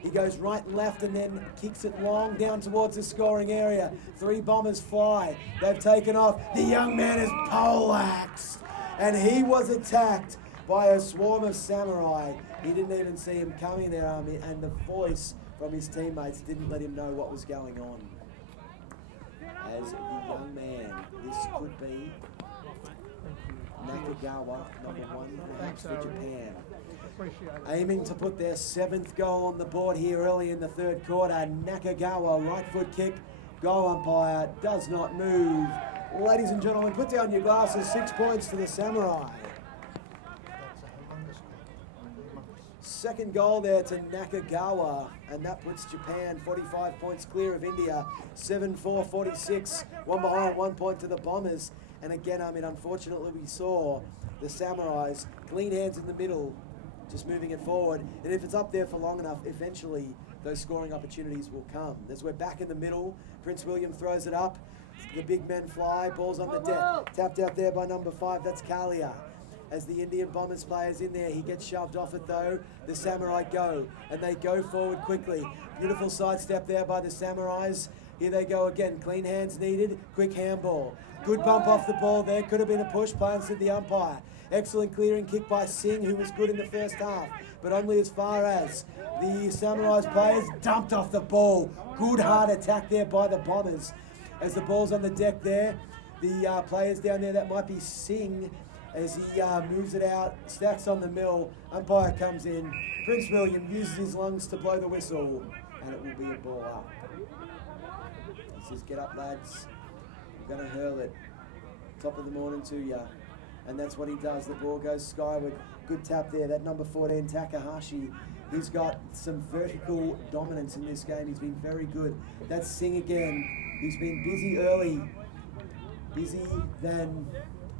He goes right and left and then kicks it long down towards the scoring area. Three Bombers fly. They've taken off. The young man is poleaxed and he was attacked by a swarm of Samurai. He didn't even see him coming there, and the voice from his teammates didn't let him know what was going on. As the young man, this could be Nakagawa, number one, perhaps for Japan. Aiming to put their 7th goal on the board here early in the third quarter. Nakagawa, right foot kick. Goal umpire does not move. Ladies and gentlemen, put down your glasses. 6 points to the Samurai. Second goal there to Nakagawa, and that puts Japan 45 points clear of India. 7-4-46, one behind, 1 point to the Bombers. And again, unfortunately we saw the Samurais, clean hands in the middle, just moving it forward. And if it's up there for long enough, eventually those scoring opportunities will come. As we're back in the middle, Prince William throws it up. The big men fly, ball's on the deck. Tapped out there by number 5, that's Kalia. As the Indian Bombers players in there, he gets shoved off it though. The Samurai go, and they go forward quickly. Beautiful sidestep there by the Samurais. Here they go again, clean hands needed, quick handball. Good bump off the ball there, could have been a push, said the umpire. Excellent clearing kick by Singh, who was good in the first half, but only as far as the Samurais players dumped off the ball. Good hard attack there by the Bombers. As the ball's on the deck there, the players down there, that might be Singh, as he moves it out, stacks on the mill, umpire comes in, Prince William uses his lungs to blow the whistle, and it will be a ball up. He says, get up lads, I'm going to hurl it, top of the morning to you. And that's what he does, the ball goes skyward, good tap there, that number 14, Takahashi, he's got some vertical dominance in this game, he's been very good. That's Singh again, he's been busy early, busy than,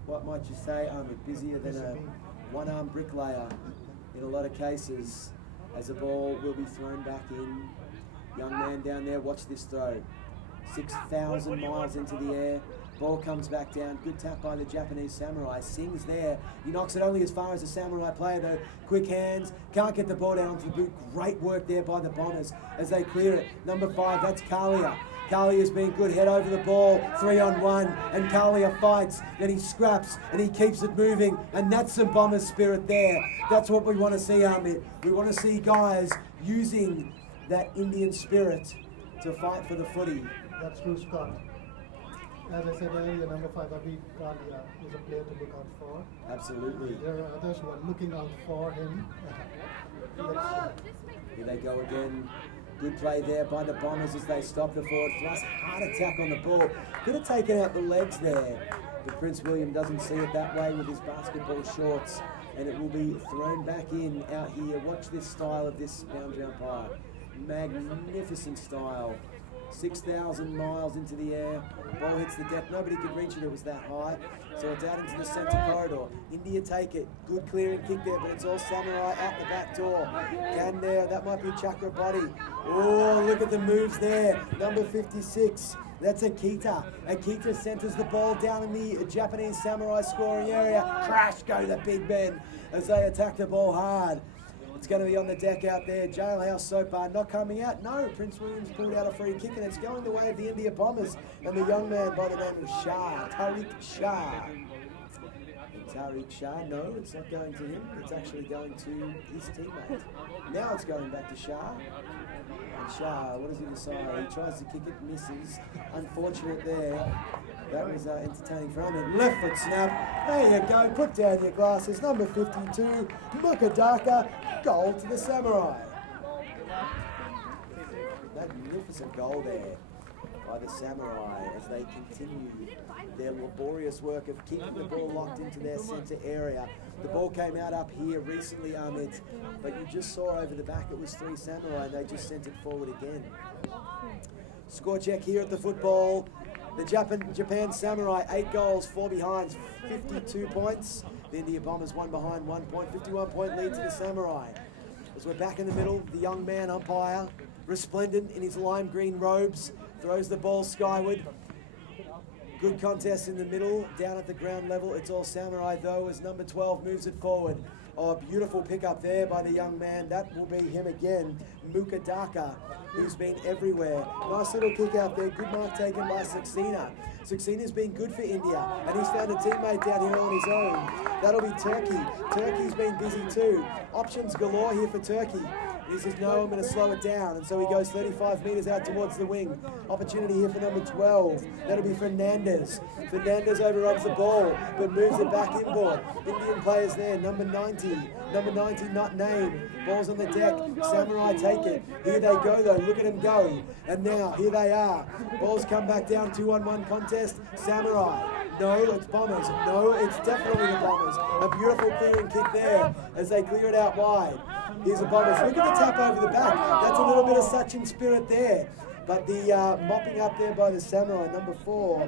what might you say, busier than a one-armed bricklayer in a lot of cases, as the ball will be thrown back in. Young man down there, watch this throw. 6,000 miles into the air, Ball comes back down. Good tap by the Japanese Samurai. Singh's there. He knocks it only as far as the Samurai player though. Quick hands. Can't get the ball down onto the boot. Great work there by the Bombers as they clear it. Number 5, that's Kalia. Kalia's been good, head over the ball, 3-on-1, and Kalia fights, then he scraps, and he keeps it moving, and that's some Bombers spirit there. That's what we want to see, Amit. We want to see guys using that Indian spirit to fight for the footy. That's true, Scott. As I said earlier, number 5, Abhi Kalia, is a player to look out for. Absolutely. There are others who are looking out for him. Here they go again. Good play there by the Bombers as they stop the forward thrust. Hard attack on the ball. Could have taken out the legs there, but Prince William doesn't see it that way with his basketball shorts, and it will be thrown back in out here. Watch this style of this boundary umpire. Magnificent style. 6,000 miles into the air. Ball hits the deck. Nobody could reach it. It was that high. So it's out into the centre corridor. India take it. Good clearing kick there, but it's all Samurai out the back door. Down there. That might be Chakrabarti. Oh, look at the moves there. Number 56. That's Akita. Akita centres the ball down in the Japanese Samurai scoring area. Crash go the big men as they attack the ball hard. It's going to be on the deck out there. Jailhouse Soapbar not coming out. No, Prince William's pulled out a free kick, and it's going the way of the India Bombers and the young man by the name of Shah, Tariq Shah. And Tariq Shah, no, it's not going to him. It's actually going to his teammate. Now it's going back to Shah. And Shah, what does he decide? He tries to kick it, misses. Unfortunate there. That was entertaining for him. And left foot snap. There you go. Put down your glasses. Number 52, Mukadaka. Goal to the Samurai. Magnificent goal there by the Samurai as they continue their laborious work of keeping the ball locked into their centre area. The ball came out up here recently, Amit, but you just saw over the back it was 3 Samurai and they just sent it forward again. Score check here at the football. The Japan Samurai, 8 goals, 4 behinds, 52 points. The India Bombers 1 behind, 1 point, 51-point lead to the Samurai. As we're back in the middle, the young man umpire, resplendent in his lime green robes, throws the ball skyward. Good contest in the middle, down at the ground level. It's all Samurai though as number 12 moves it forward. Oh, beautiful pickup there by the young man. That will be him again, Mukadaka, who's been everywhere. Nice little kick out there. Good mark taken by Saxena. Saxena's been good for India, and he's found a teammate down here on his own. That'll be Turkey. Turkey's been busy too. Options galore here for Turkey. He says, no, I'm going to slow it down. And so he goes 35 metres out towards the wing. Opportunity here for number 12. That'll be Fernandez. Fernandez overruns the ball, but moves it back inboard. Indian players there. Number 90. Number 90 not named. Ball's on the deck. Samurai take it. Here they go, though. Look at them go. And now, here they are. Ball's come back down. 2-on-1 contest. Samurai. No, it's Bombers. No, it's definitely the Bombers. A beautiful clearing kick there as they clear it out wide. Here's the Bombers. Look at the tap over the back. That's a little bit of Sachin spirit there. But the mopping up there by the Samurai, number 4,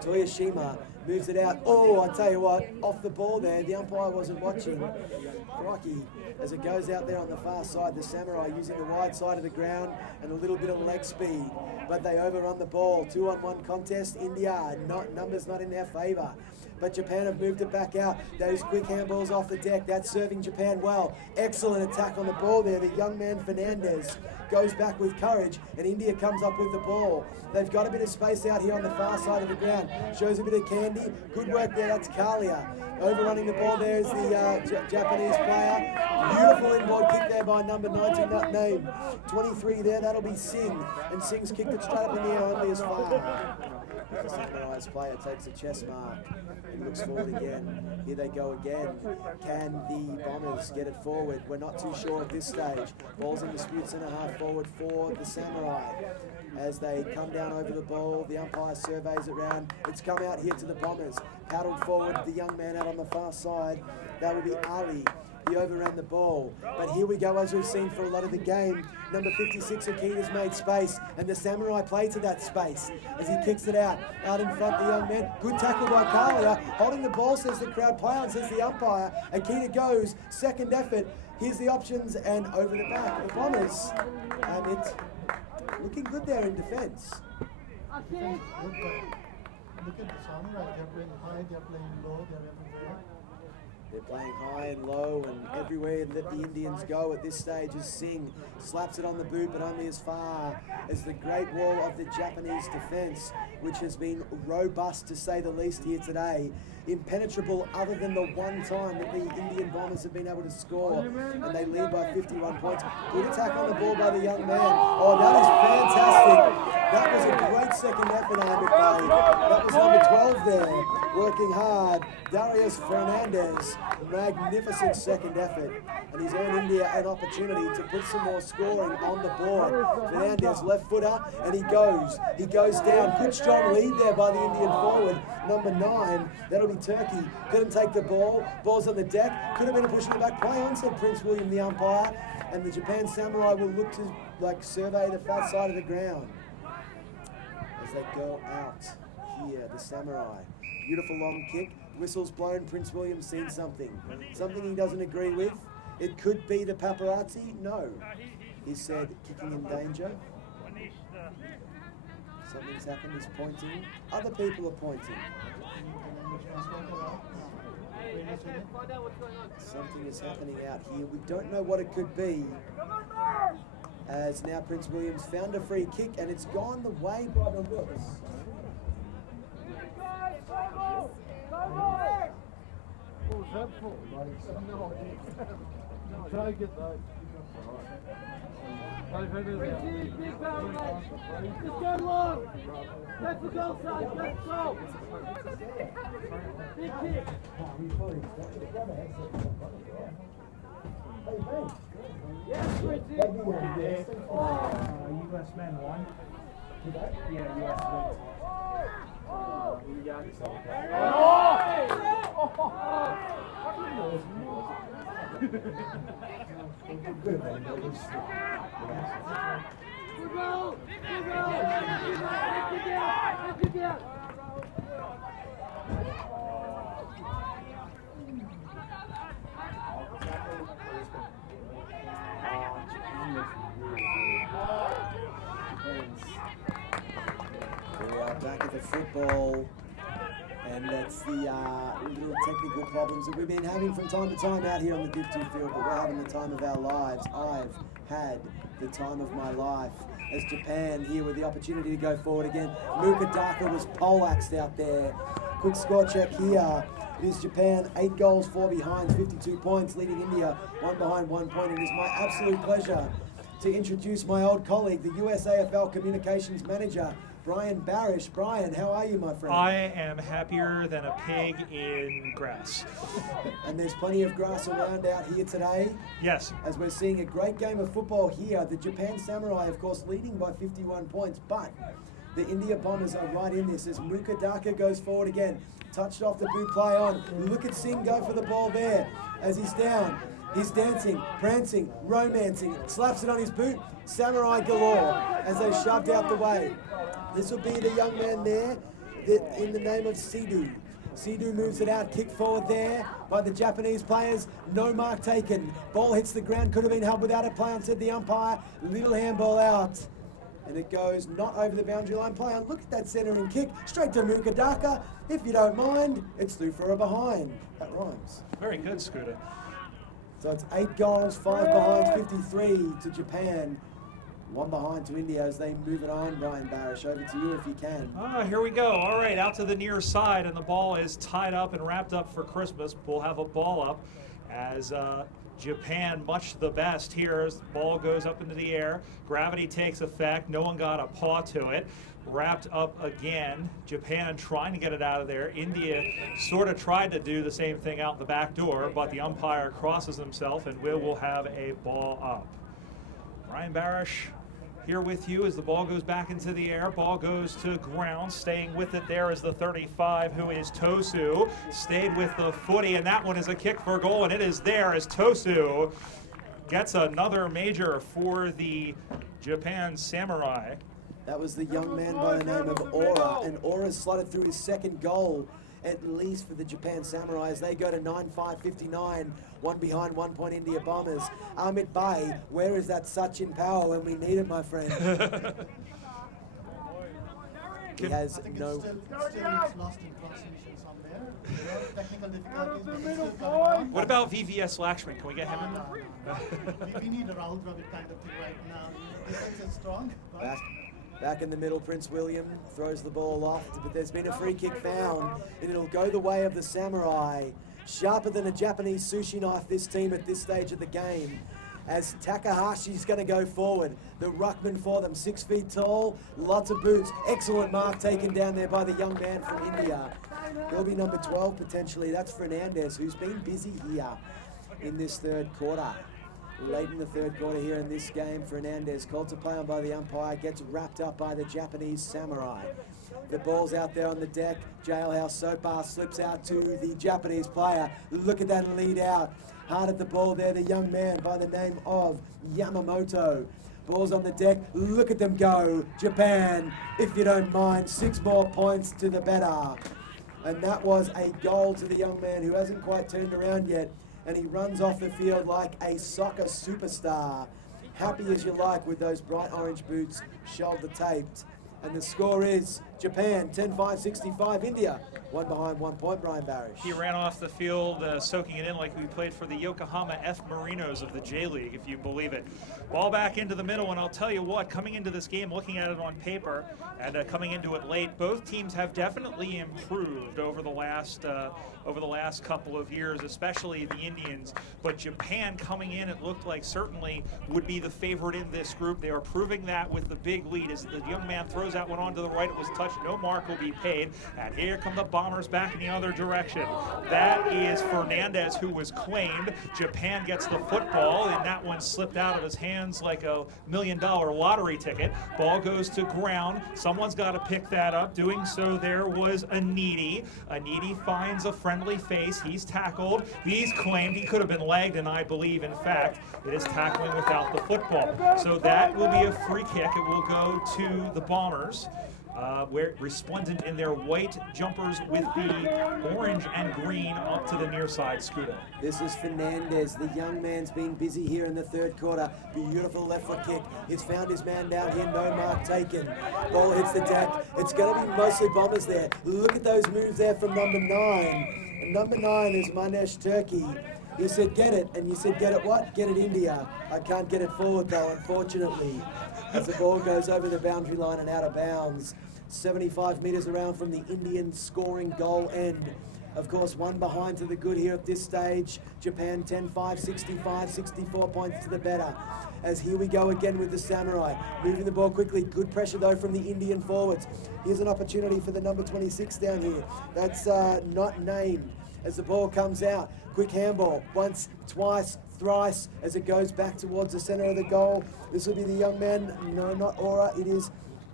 Toyoshima, moves it out. Oh, I tell you what, off the ball there. The umpire wasn't watching. Crikey, as it goes out there on the far side, the Samurai using the wide side of the ground and a little bit of leg speed. But they overrun the ball. 2-on-1 contest. India, numbers not in their favour. But Japan have moved it back out. Those quick handballs off the deck. That's serving Japan well. Excellent attack on the ball there. The young man Fernandez goes back with courage, and India comes up with the ball. They've got a bit of space out here on the far side of the ground. Shows a bit of candy. Good work there. That's Kalia. Overrunning the ball there is the Japanese player. Beautiful inboard kick there by number 19, not named. 23 there. That'll be Singh. And Singh's kicked it straight up in the air, only as far. The Samurai's player takes a chest mark and looks forward again. Here they go again. Can the Bombers get it forward? We're not too sure at this stage. Ball's in dispute centre half forward for the Samurai. As they come down over the ball, the umpire surveys it round. It's come out here to the Bombers. Paddled forward, the young man out on the far side. That will be Ali. He overran the ball. But here we go, as we've seen for a lot of the game. Number 56, Akita's made space, and the Samurai play to that space as he kicks it out. Out in front, the young man. Good tackle by Kalia. Holding the ball, says the crowd. Play on, says the umpire. Akita goes. Second effort. Here's the options, and over the back. The Bombers. And it's looking good there in defence. look at the Samurai. They're playing high, they're playing low, they're everywhere. They're playing high and low, and everywhere that the Indians go at this stage is Singh slaps it on the boot, but only as far as the great wall of the Japanese defence, which has been robust to say the least here today. Impenetrable other than the one time that the Indian Bombers have been able to score, and they lead by 51 points. Good attack on the ball by the young man. Oh, that is fantastic. That was a great second effort, Ahmed Bey. That was number 12 there, working hard. Darius Fernandez, magnificent second effort. And he's earned India an opportunity to put some more scoring on the board. Fernandez, left footer, and he goes down. Good strong lead there by the Indian forward, number 9. That'll be Turkey. Couldn't take the ball. Ball's on the deck. Could have been a push in the back. Play on, said Prince William, the umpire. And the Japan Samurai will look to survey the fat side of the ground as they go out here, the Samurai. Beautiful long kick. Whistle's blown. Prince William's seen something. Something he doesn't agree with. It could be the paparazzi. No. He said kicking in danger. Something's happened. He's pointing. Other people are pointing. Something is happening out here. We don't know what it could be. As now Prince William's found a free kick, and it's gone the way by the Wills. Try to get that. Just go long. That's the goal side. Let's go. Big kick. Yes, Richie. US men won. Yeah, US won. We are back at the football, and that's the little technical problems that we've been having from time to time out here on the Div 2 field, but we're having the time of our lives. I've had the time of my life as Japan here with the opportunity to go forward again. Mukadaka was poleaxed out there. Quick score check here. It is Japan, 8 goals, 4 behind, 52 points, leading India 1 behind, 1 point. It is my absolute pleasure to introduce my old colleague, the USAFL Communications Manager, Brian Barish. Brian, how are you, my friend? I am happier than a pig in grass. And there's plenty of grass around out here today. Yes. As we're seeing a great game of football here. The Japan Samurai, of course, leading by 51 points, but the India Bombers are right in this as Mukadaka goes forward again. Touched off the boot, play on. Look at Singh go for the ball there as he's down. He's dancing, prancing, romancing, slaps it on his boot. Samurai galore as they shoved out the way. This will be the young man there in the name of Sidhu. Sidhu moves it out, kick forward there by the Japanese players. No mark taken. Ball hits the ground, could have been held without a play on, said the umpire. Little handball out. And it goes not over the boundary line. Play on. Look at that centering kick. Straight to Mukadaka. If you don't mind, it's through for a behind. That rhymes. Very good, Scooter. So it's 8 goals, 5 behinds, 53 to Japan. 1 behind to India as they move it on. Brian Barish, over to you if you can. Here we go. All right, out to the near side, and the ball is tied up and wrapped up for Christmas. We'll have a ball up as Japan, much the best here as the ball goes up into the air. Gravity takes effect. No one got a paw to it. Wrapped up again. Japan trying to get it out of there. India sort of tried to do the same thing out the back door, but the umpire crosses himself, and we will have a ball up. Brian Barish here with you as the ball goes back into the air. Ball goes to ground. Staying with it there is the 35, who is Tosu. Stayed with the footy, and that one is a kick for goal, and it is there as Tosu gets another major for the Japan Samurai. That was the young man by the name of Aura, and Aura's slotted through his second goal, at least for the Japan Samurai, as they go to 9-5-59, 1 behind, 1 point India Bombers. Amit Bhai, where is that Sachin power when we need it, my friend? He has I think no. it's lost in translation somewhere. There are technical difficulties, but it's still coming out. What about VVS Lakshman? Can we get him in? We need a round robin kind of thing right now. Defense is strong, but Back in the middle, Prince William throws the ball off, but there's been a free kick found, and it'll go the way of the Samurai. Sharper than a Japanese sushi knife, this team at this stage of the game. As Takahashi's going to go forward, the ruckman for them, 6 feet tall, lots of boots, excellent mark taken down there by the young man from India. He'll be number 12 potentially. That's Fernandez, who's been busy here in this third quarter. Late in the third quarter here in this game, Fernandez called to play on by the umpire, gets wrapped up by the Japanese Samurai. The ball's out there on the deck. Jailhouse Sopa slips out to the Japanese player. Look at that lead out. Hard at the ball there, the young man by the name of Yamamoto. Ball's on the deck. Look at them go. Japan, if you don't mind, 6 more points to the better. And that was a goal to the young man who hasn't quite turned around yet. And he runs off the field like a soccer superstar. Happy as you like with those bright orange boots, shoulder taped. And the score is Japan 10-5-65, India 1 behind 1 point, Brian Barish. He ran off the field soaking it in like we played for the Yokohama F Marinos of the J-League, if you believe it. Ball back into the middle, and I'll tell you what, coming into this game, looking at it on paper, and coming into it late, both teams have definitely improved over the last couple of years, especially the Indians. But Japan coming in, it looked like certainly would be the favorite in this group. They are proving that with the big lead as the young man throws that one on to the right. It was touched. No mark will be paid. And here come the Bombers back in the other direction. That is Fernandez, who was claimed. Japan gets the football, and that one slipped out of his hands like a $1 million lottery ticket. Ball goes to ground. Someone's got to pick that up. Doing so, there was Anidi. Anidi finds a friendly face. He's tackled. He's claimed. He could have been lagged, and I believe, in fact, it is tackling without the football. So that will be a free kick. It will go to the Bombers. We're resplendent in their white jumpers with the orange and green up to the near side scooter. This is Fernandez. The young man's been busy here in the third quarter. Beautiful left foot kick. He's found his man down here. No mark taken. Ball hits the deck. It's going to be mostly Bombers there. Look at those moves there from number 9. And number 9 is Manesh Turkey. He said, get it. And you said, get it what? Get it India. I can't get it forward, though, unfortunately. As the ball goes over the boundary line and out of bounds. 75 metres around from the Indian scoring goal end. Of course, 1 behind to the good here at this stage. Japan 10-5-65, 64 points to the better. As here we go again with the Samurai. Moving the ball quickly. Good pressure, though, from the Indian forwards. Here's an opportunity for the number 26 down here. That's not named. As the ball comes out. Quick handball. Once, twice, thrice. As it goes back towards the centre of the goal. This will be the young man. No, not Aura. It is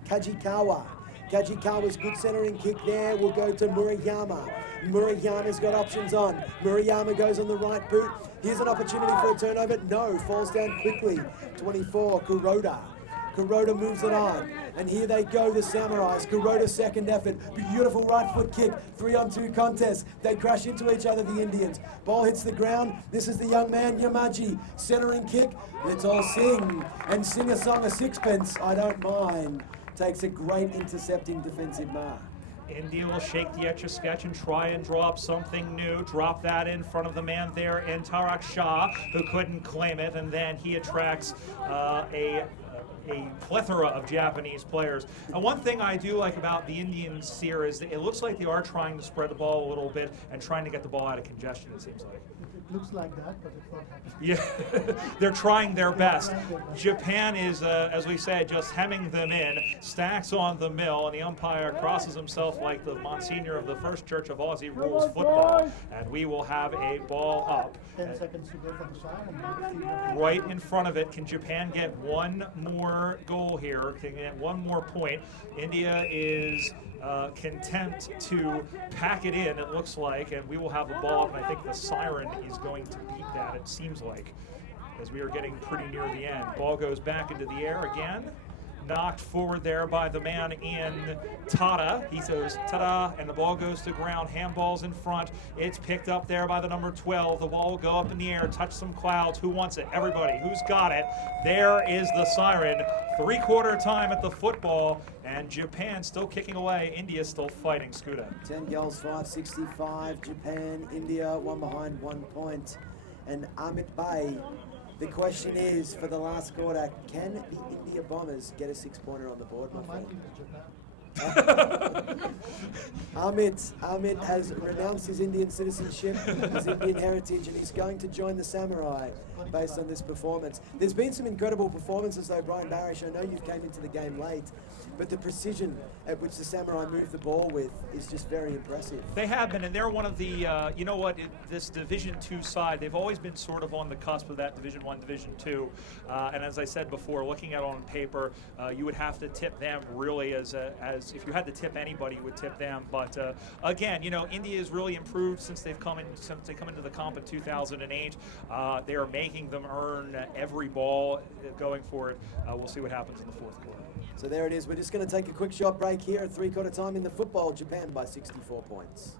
Kajikawa. Kajikawa's good centering kick there will go to Murayama. Murayama's got options on. Murayama goes on the right boot. Here's an opportunity for a turnover. No, falls down quickly. 24, Kuroda. Kuroda moves it on. And here they go, the Samurais. Kuroda's second effort. Beautiful right foot kick. 3-on-2 contest. They crash into each other, the Indians. Ball hits the ground. This is the young man, Yamaji. Centering kick. Let's all sing. And sing a song of sixpence. I don't mind. Takes a great intercepting defensive mark. India will shake the Etch-a-Sketch and try and draw up something new. Drop that in front of the man there in Tarak Shah, who couldn't claim it, and then he attracts a plethora of Japanese players. And one thing I do like about the Indians here is that it looks like they are trying to spread the ball a little bit and trying to get the ball out of congestion, it seems like. it looks like that, but it's not happening. Yeah, they're trying their best. Japan is, as we said, just hemming them in, stacks on the mill, and the umpire crosses himself like the Monsignor of the First Church of Aussie rules football, and we will have a ball up. 10 seconds to go for the siren. Right in front of it, can Japan get one more goal here? Can get one more point? India is content to pack it in, it looks like, and we will have a ball up, and I think the siren is going to beat that, it seems like, as we are getting pretty near the end. Ball goes back into the air again. knocked forward there by the man in Tada. He says, ta-da, and the ball goes to ground. Handball's in front. It's picked up there by the number 12. The ball will go up in the air, touch some clouds. Who wants it? Everybody. Who's got it? There is the siren. 3/4 time at the football, and Japan still kicking away. India still fighting. Scooter. 10 goals, 565. Japan, India, 1 behind, 1 point. And Amit Bhai, the question is, for the last quarter, can the India Bombers get a 6-pointer on the board, my My friend? team is Japan. Amit has renounced his Indian citizenship, his Indian heritage, and he's going to join the Samurai based on this performance. There's been some incredible performances though, Brian Barish. I know you came into the game late, but the precision at which the Samurai move the ball with is just very impressive. They have been, and they're one of the, you know what, this Division II side, they've always been sort of on the cusp of that Division I, Division II. And as I said before, looking at it on paper, you would have to tip them really as if you had to tip anybody, you would tip them. But again, you know, India has really improved since they come into the comp in 2008. They are making them earn every ball going forward. We'll see what happens in the fourth quarter. So there it is. We're just going to take a quick short break here at 3/4 time in the football. Japan by 64 points.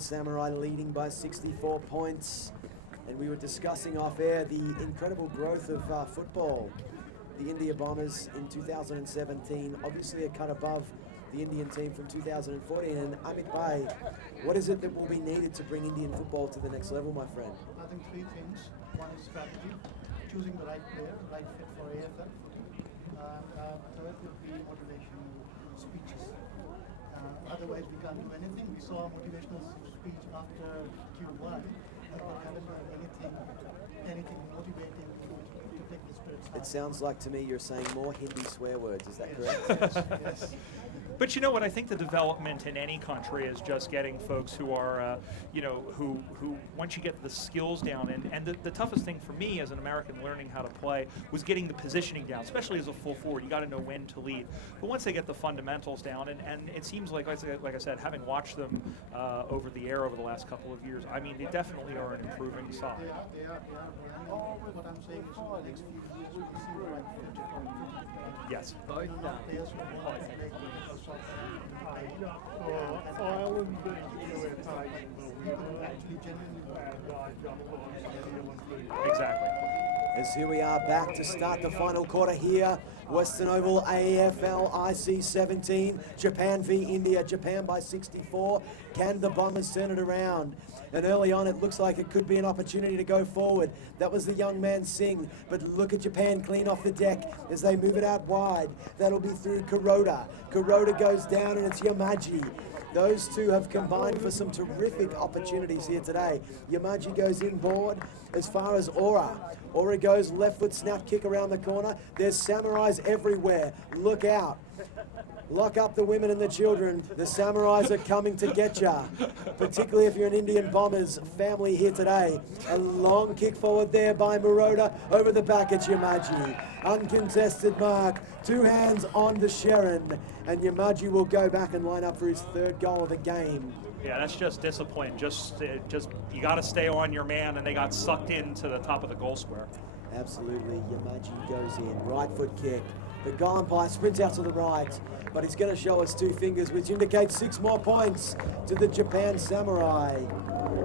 Samurai leading by 64 points, and we were discussing off air the incredible growth of football. The India Bombers in 2017, obviously a cut above the Indian team from 2014. And Amit Bhai, what is it that will be needed to bring Indian football to the next level, my friend? I think 3 things. One is strategy, choosing the right player, the right fit for AFL footy. Third would be motivational speeches. Otherwise, we can't do anything. We saw a motivational speech after Q1, but haven't done anything motivating to take the spirits high. It sounds like to me you're saying more Hindi swear words. Is that correct? Yes. But you know what? I think the development in any country is just getting folks who are, you know, who once you get the skills down, and the toughest thing for me as an American learning how to play was getting the positioning down, especially as a full forward. You got to know when to lead. But once they get the fundamentals down, and it seems like I said, having watched them over the air over the last couple of years, I mean, they definitely are an improving side. They are. What I'm saying is, in the next few years, we will see the right fit for Yes. players who want to play good soccer. Ireland and People who actually genuinely want to Exactly. As here we are back to start the final quarter here. Western Oval AFL IC17. Japan v India. Japan by 64. Can the Bombers turn it around? And early on, it looks like it could be an opportunity to go forward. That was the young man Singh. But look at Japan clean off the deck as they move it out wide. That'll be through Kuroda. Kuroda goes down and it's Yamaji. Those two have combined for some terrific opportunities here today. Yamaji goes inboard as far as Aura. Aura goes left foot snap kick around the corner. There's samurais everywhere. Look out. Lock up the women and the children. The samurais are coming to get ya, particularly if you're an Indian Bombers family here today. A long kick forward there by Muroda over the back at Yamaji. Uncontested mark. Two hands on the Sharon. And Yamaji will go back and line up for his third goal of the game. Yeah, that's just disappointing. Just you got to stay on your man, and they got sucked into the top of the goal square. Absolutely. Yamaji goes in. Right foot kick. The goal umpire sprints out to the right, but he's going to show us two fingers, which indicates 6 more points to the Japan Samurai.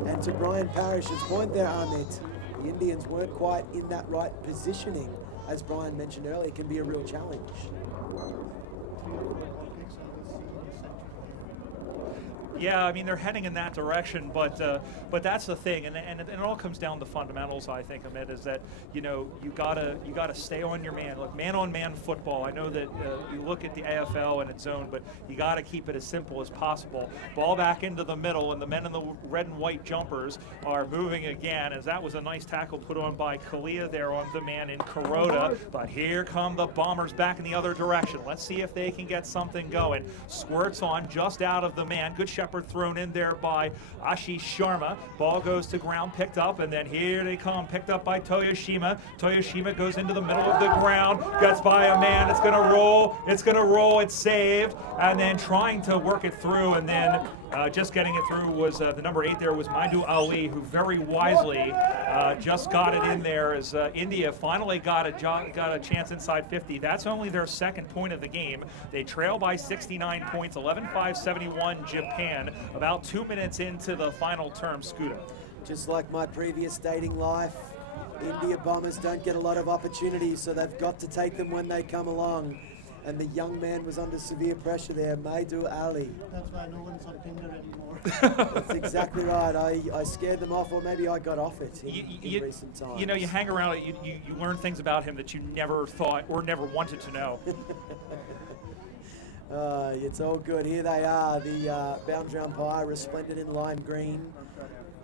And to Brian Parrish's point there, Amit, the Indians weren't quite in that right positioning. As Brian mentioned earlier, it can be a real challenge. Yeah, I mean, they're heading in that direction, but that's the thing, and it all comes down to fundamentals. I think, Amit, is that you gotta stay on your man. Look, man-on-man football. I know that you look at the AFL and its zone, but you gotta keep it as simple as possible. Ball back into the middle, and the men in the red and white jumpers are moving again. As that was a nice tackle put on by Kalia there on the man in Kuroda. But here come the Bombers back in the other direction. Let's see if they can get something going. Squirts on just out of the man. Good Shepherd thrown in there by Ashish Sharma. Ball goes to ground, picked up, and then here they come, picked up by Toyoshima. Toyoshima goes into the middle of the ground, gets by a man, it's gonna roll, it's saved, and then trying to work it through, and then just getting it through was the number 8 there was Maidu Ali, who very wisely just got it in there as India finally got a chance inside 50. That's only their second point of the game. They trail by 69 points, 11-5-71 Japan, about 2 minutes into the final term, Scooter. Just like my previous dating life, India Bombers don't get a lot of opportunities, so they've got to take them when they come along. And the young man was under severe pressure there, Maidu Ali. That's why no one's on Tinder anymore. That's exactly right. I scared them off, or maybe I got off it in recent times. You know, you hang around it, you learn things about him that you never thought or never wanted to know. It's all good. Here they are, the boundary umpire, resplendent in lime green.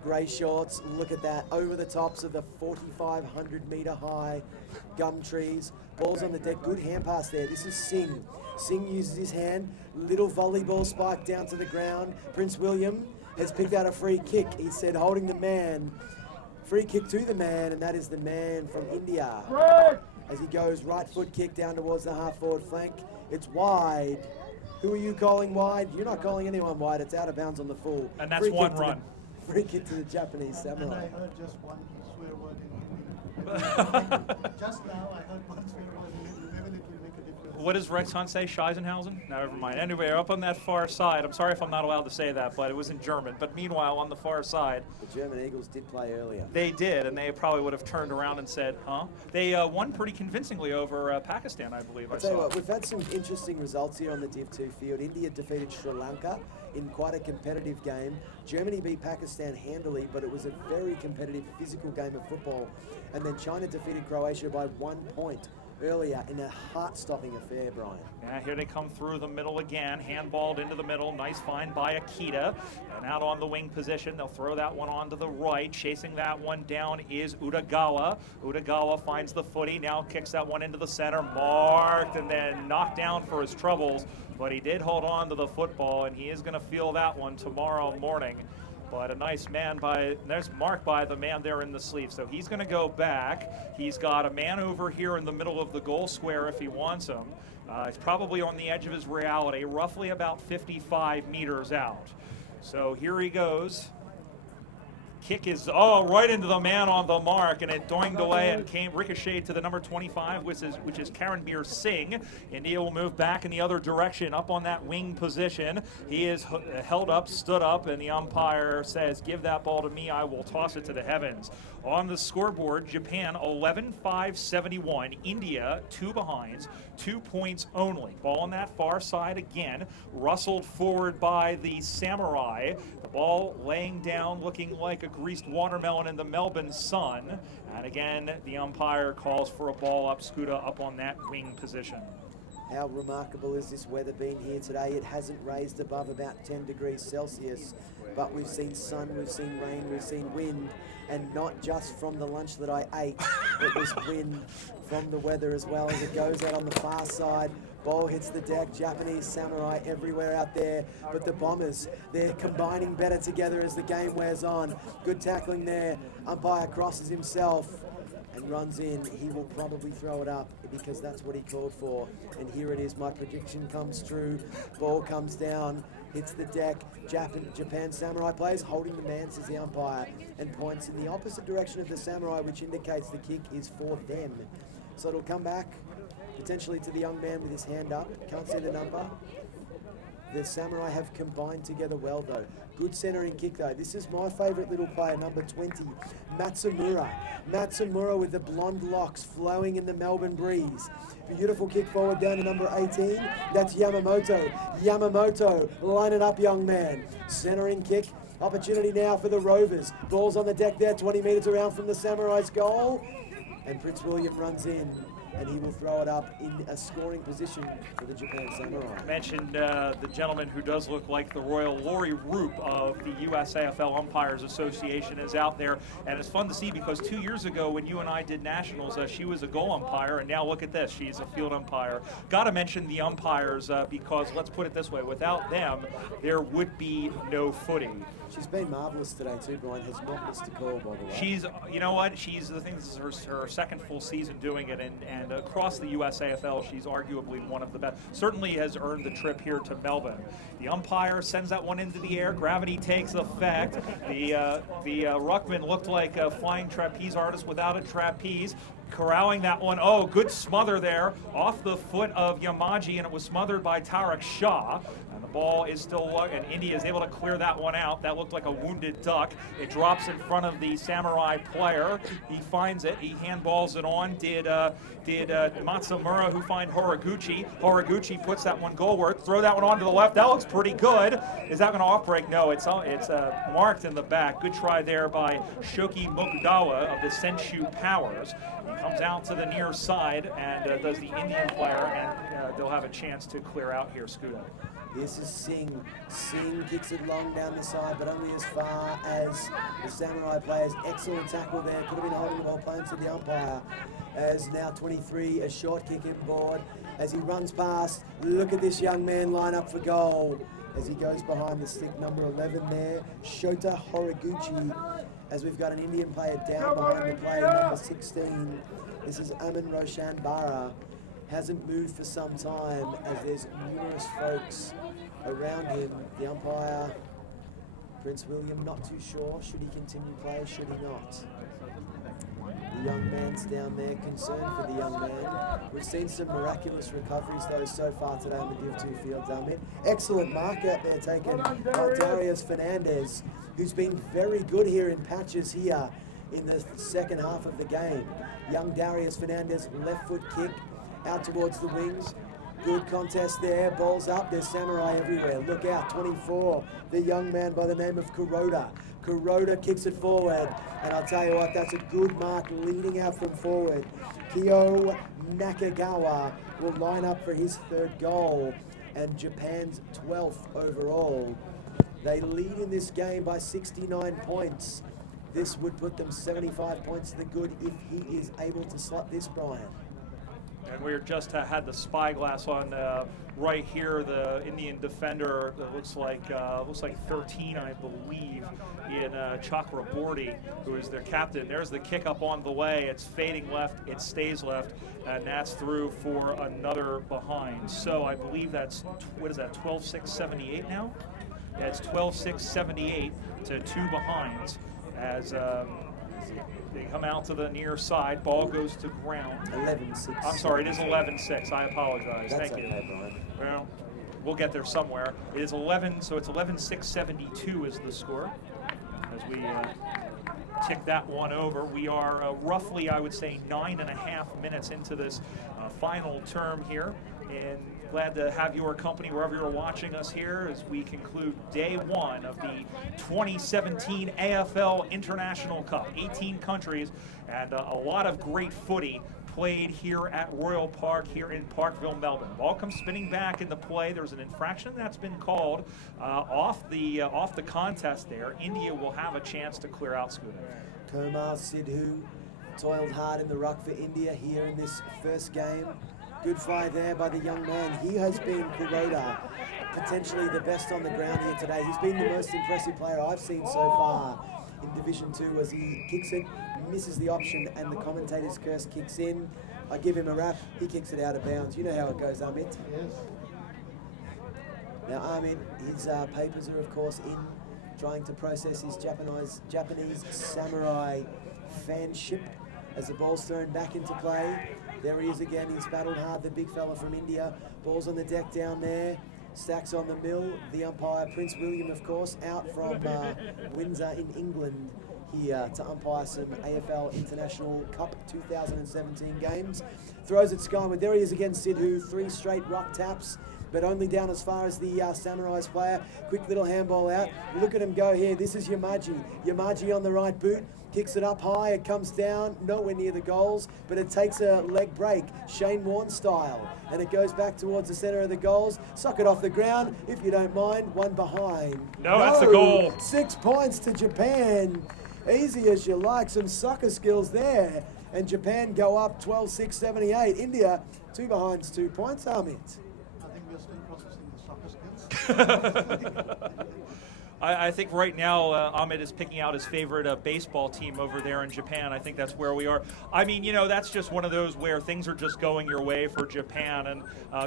Grey shorts, look at that, over the tops of the 4,500 metre high gum trees. Ball's on the deck, good hand pass there. This is Singh. Singh uses his hand, little volleyball spike down to the ground. Prince William has picked out a free kick. He said holding the man. Free kick to the man, and that is the man from India. As he goes right foot kick down towards the half forward flank. It's wide. Who are you calling wide? You're not calling anyone wide. It's out of bounds on the full. And that's one run. Free kick to the Japanese Samurai. And I heard just one swear word in Hindi. Just now I heard one swear word in Hindi. Maybe it will make a difference. What does Rex Hunt say? Scheisenhausen? No, never mind. Anyway, up on that far side, I'm sorry if I'm not allowed to say that, but it was in German. But meanwhile, on the far side, the German Eagles did play earlier. They did, and they probably would have turned around and said, huh? They won pretty convincingly over Pakistan, I believe. I'll tell you what, we've had some interesting results here on the Div 2 field. India defeated Sri Lanka in quite a competitive game. Germany beat Pakistan handily, but it was a very competitive physical game of football. And then China defeated Croatia by 1 point earlier in a heart-stopping affair, Brian. Yeah, here they come through the middle again, handballed into the middle, nice find by Akita, and out on the wing position, they'll throw that one onto the right. Chasing that one down is Utagawa. Utagawa finds the footy, now kicks that one into the center, marked, and then knocked down for his troubles, but he did hold on to the football, and he is going to feel that one tomorrow morning. But a nice man there's marked by the man there in the sleeve. So he's going to go back. He's got a man over here in the middle of the goal square if he wants him. He's probably on the edge of his reality, roughly about 55 meters out. So here he goes. Kick is right into the man on the mark, and it doinged away and came ricocheted to the number 25, which is Karanbir Singh. India will move back in the other direction, up on that wing position. He is held up, stood up, and the umpire says, "Give that ball to me. I will toss it to the heavens." On the scoreboard, Japan 11-5-71. India 2 behinds, 2 points only. Ball on that far side again, rustled forward by the Samurai. The ball laying down, looking like a greased watermelon in the Melbourne sun. And again, the umpire calls for a ball up, Scooter, up on that wing position. How remarkable is this weather been here today? It hasn't raised above about 10 degrees Celsius, but we've seen sun, we've seen rain, we've seen wind, and not just from the lunch that I ate, it was wind from the weather as well as it goes out on the far side. Ball hits the deck, Japanese Samurai everywhere out there, but the Bombers, they're combining better together as the game wears on. Good tackling there, umpire crosses himself and runs in. He will probably throw it up because that's what he called for. And here it is, my prediction comes true. Ball comes down, hits the deck. Japan Samurai players holding the man, says the umpire, and points in the opposite direction of the Samurai, which indicates the kick is for them. So it'll come back potentially to the young man with his hand up. Can't see the number. The Samurai have combined together well though. Good centering kick though. This is my favourite little player, number 20, Matsumura. Matsumura with the blonde locks flowing in the Melbourne breeze. Beautiful kick forward down to number 18. That's Yamamoto. Yamamoto, line it up, young man. Centering kick. Opportunity now for the Rovers. Ball's on the deck there, 20 metres around from the Samurai's goal. And Prince William runs in, and he will throw it up in a scoring position for the Japan Samurai. Mentioned the gentleman who does look like the Royal Laurie Roop of the USAFL Umpires Association is out there, and it's fun to see because 2 years ago when you and I did nationals, she was a goal umpire, and now look at this, she's a field umpire. Got to mention the umpires because let's put it this way, without them, there would be no footing. She's been marvellous today too, Brian. Has not missed a call, by the way. She's, you know what, she's, I think this is her second full season doing it, and across the USAFL, she's arguably one of the best. Certainly has earned the trip here to Melbourne. The umpire sends that one into the air. Gravity takes effect. The ruckman looked like a flying trapeze artist without a trapeze. Corralling that one. Oh, good smother there off the foot of Yamaji, and it was smothered by Tarek Shah. And the ball is still, and India is able to clear that one out. That looked like a wounded duck. It drops in front of the Samurai player. He finds it. He handballs it on. Did Matsumura, who find Horiguchi. Horiguchi puts that one goalward. Throw that one on to the left. That looks pretty good. Is that going to off-break? No, it's marked in the back. Good try there by Shoki Mokudawa of the Senshu Powers. He comes out to the near side and does the Indian player, and they'll have a chance to clear out here, Scooter. This is Singh. Singh kicks it long down the side, but only as far as the Samurai players. Excellent tackle there. Could have been holding the ball, playing to the umpire. As now 23, a short kick inboard. As he runs past, look at this young man line up for goal. As he goes behind the stick, number 11 there, Shota Horiguchi. As we've got an Indian player down behind the player, number 16. This is Aman Roshan Bara. Hasn't moved for some time as there's numerous folks around him. The umpire, Prince William, not too sure. Should he continue play? Should he not? The young man's down there, concerned for the young man. We've seen some miraculous recoveries though so far today on the Div 2 field, Amit. Excellent mark out there taken by Darius Fernandez, who's been very good here in patches here in the second half of the game. Young Darius Fernandez, left foot kick out towards the wings. Good contest there, balls up, there's Samurai everywhere. Look out, 24, the young man by the name of Kuroda. Kuroda kicks it forward, and I'll tell you what, that's a good mark leading out from forward. Kyo Nakagawa will line up for his third goal, and Japan's 12th overall. They lead in this game by 69 points. This would put them 75 points to the good if he is able to slot this, Brian. And we just had the spyglass on right here. The Indian defender that looks like 13, I believe, in Chakraborty, who is their captain. There's the kick up on the way. It's fading left. It stays left, and that's through for another behind. So I believe that's 12-6-78 now. Yeah, it's 12-6-78 to 2 behinds. as they come out to the near side. Ball goes to ground. 11-6. I'm sorry, it is 11-6. I apologize. That's Thank you. okay, Brian. Well, we'll get there somewhere. It is 11, so it's 11-6-72 is the score. As we tick that one over, we are roughly, I would say, 9.5 minutes into this final term here. And glad to have your company wherever you're watching us here as we conclude day one of the 2017 AFL International Cup. 18 countries and a lot of great footy played here at Royal Park here in Parkville, Melbourne. Ball comes spinning back into play. There's an infraction that's been called off the contest there. India will have a chance to clear out Scooter. Kumar Sidhu toiled hard in the ruck for India here in this first game. Good fly there by the young man. He has been Kuroda, potentially the best on the ground here today. He's been the most impressive player I've seen so far in Division 2 as he kicks it, misses the option, and the commentator's curse kicks in. I give him a wrap, he kicks it out of bounds. You know how it goes, Amit. Yes. Now Amit, his papers are of course in, trying to process his Japanese samurai fanship as the ball's thrown back into play. There he is again, he's battled hard, the big fella from India. Ball's on the deck down there. Stacks on the mill. The umpire, Prince William, of course, out from Windsor in England here to umpire some AFL International Cup 2017 games. Throws it skyward. There he is again, Sidhu. 3 straight ruck taps, but only down as far as the Samurai's player. Quick little handball out. Look at him go here. This is Yamaji. Yamaji on the right boot. Kicks it up high, it comes down, nowhere near the goals, but it takes a leg break, Shane Warne style, and it goes back towards the centre of the goals. Sock it off the ground, if you don't mind, one behind. No, that's a goal. 6 points to Japan. Easy as you like, some soccer skills there. And Japan go up 12-6-78. India, 2 behinds, 2 points, Amit. I think we're still processing the soccer skills. I think right now Ahmed is picking out his favorite baseball team over there in Japan. I think that's where we are. I mean, you know, that's just one of those where things are just going your way for Japan, and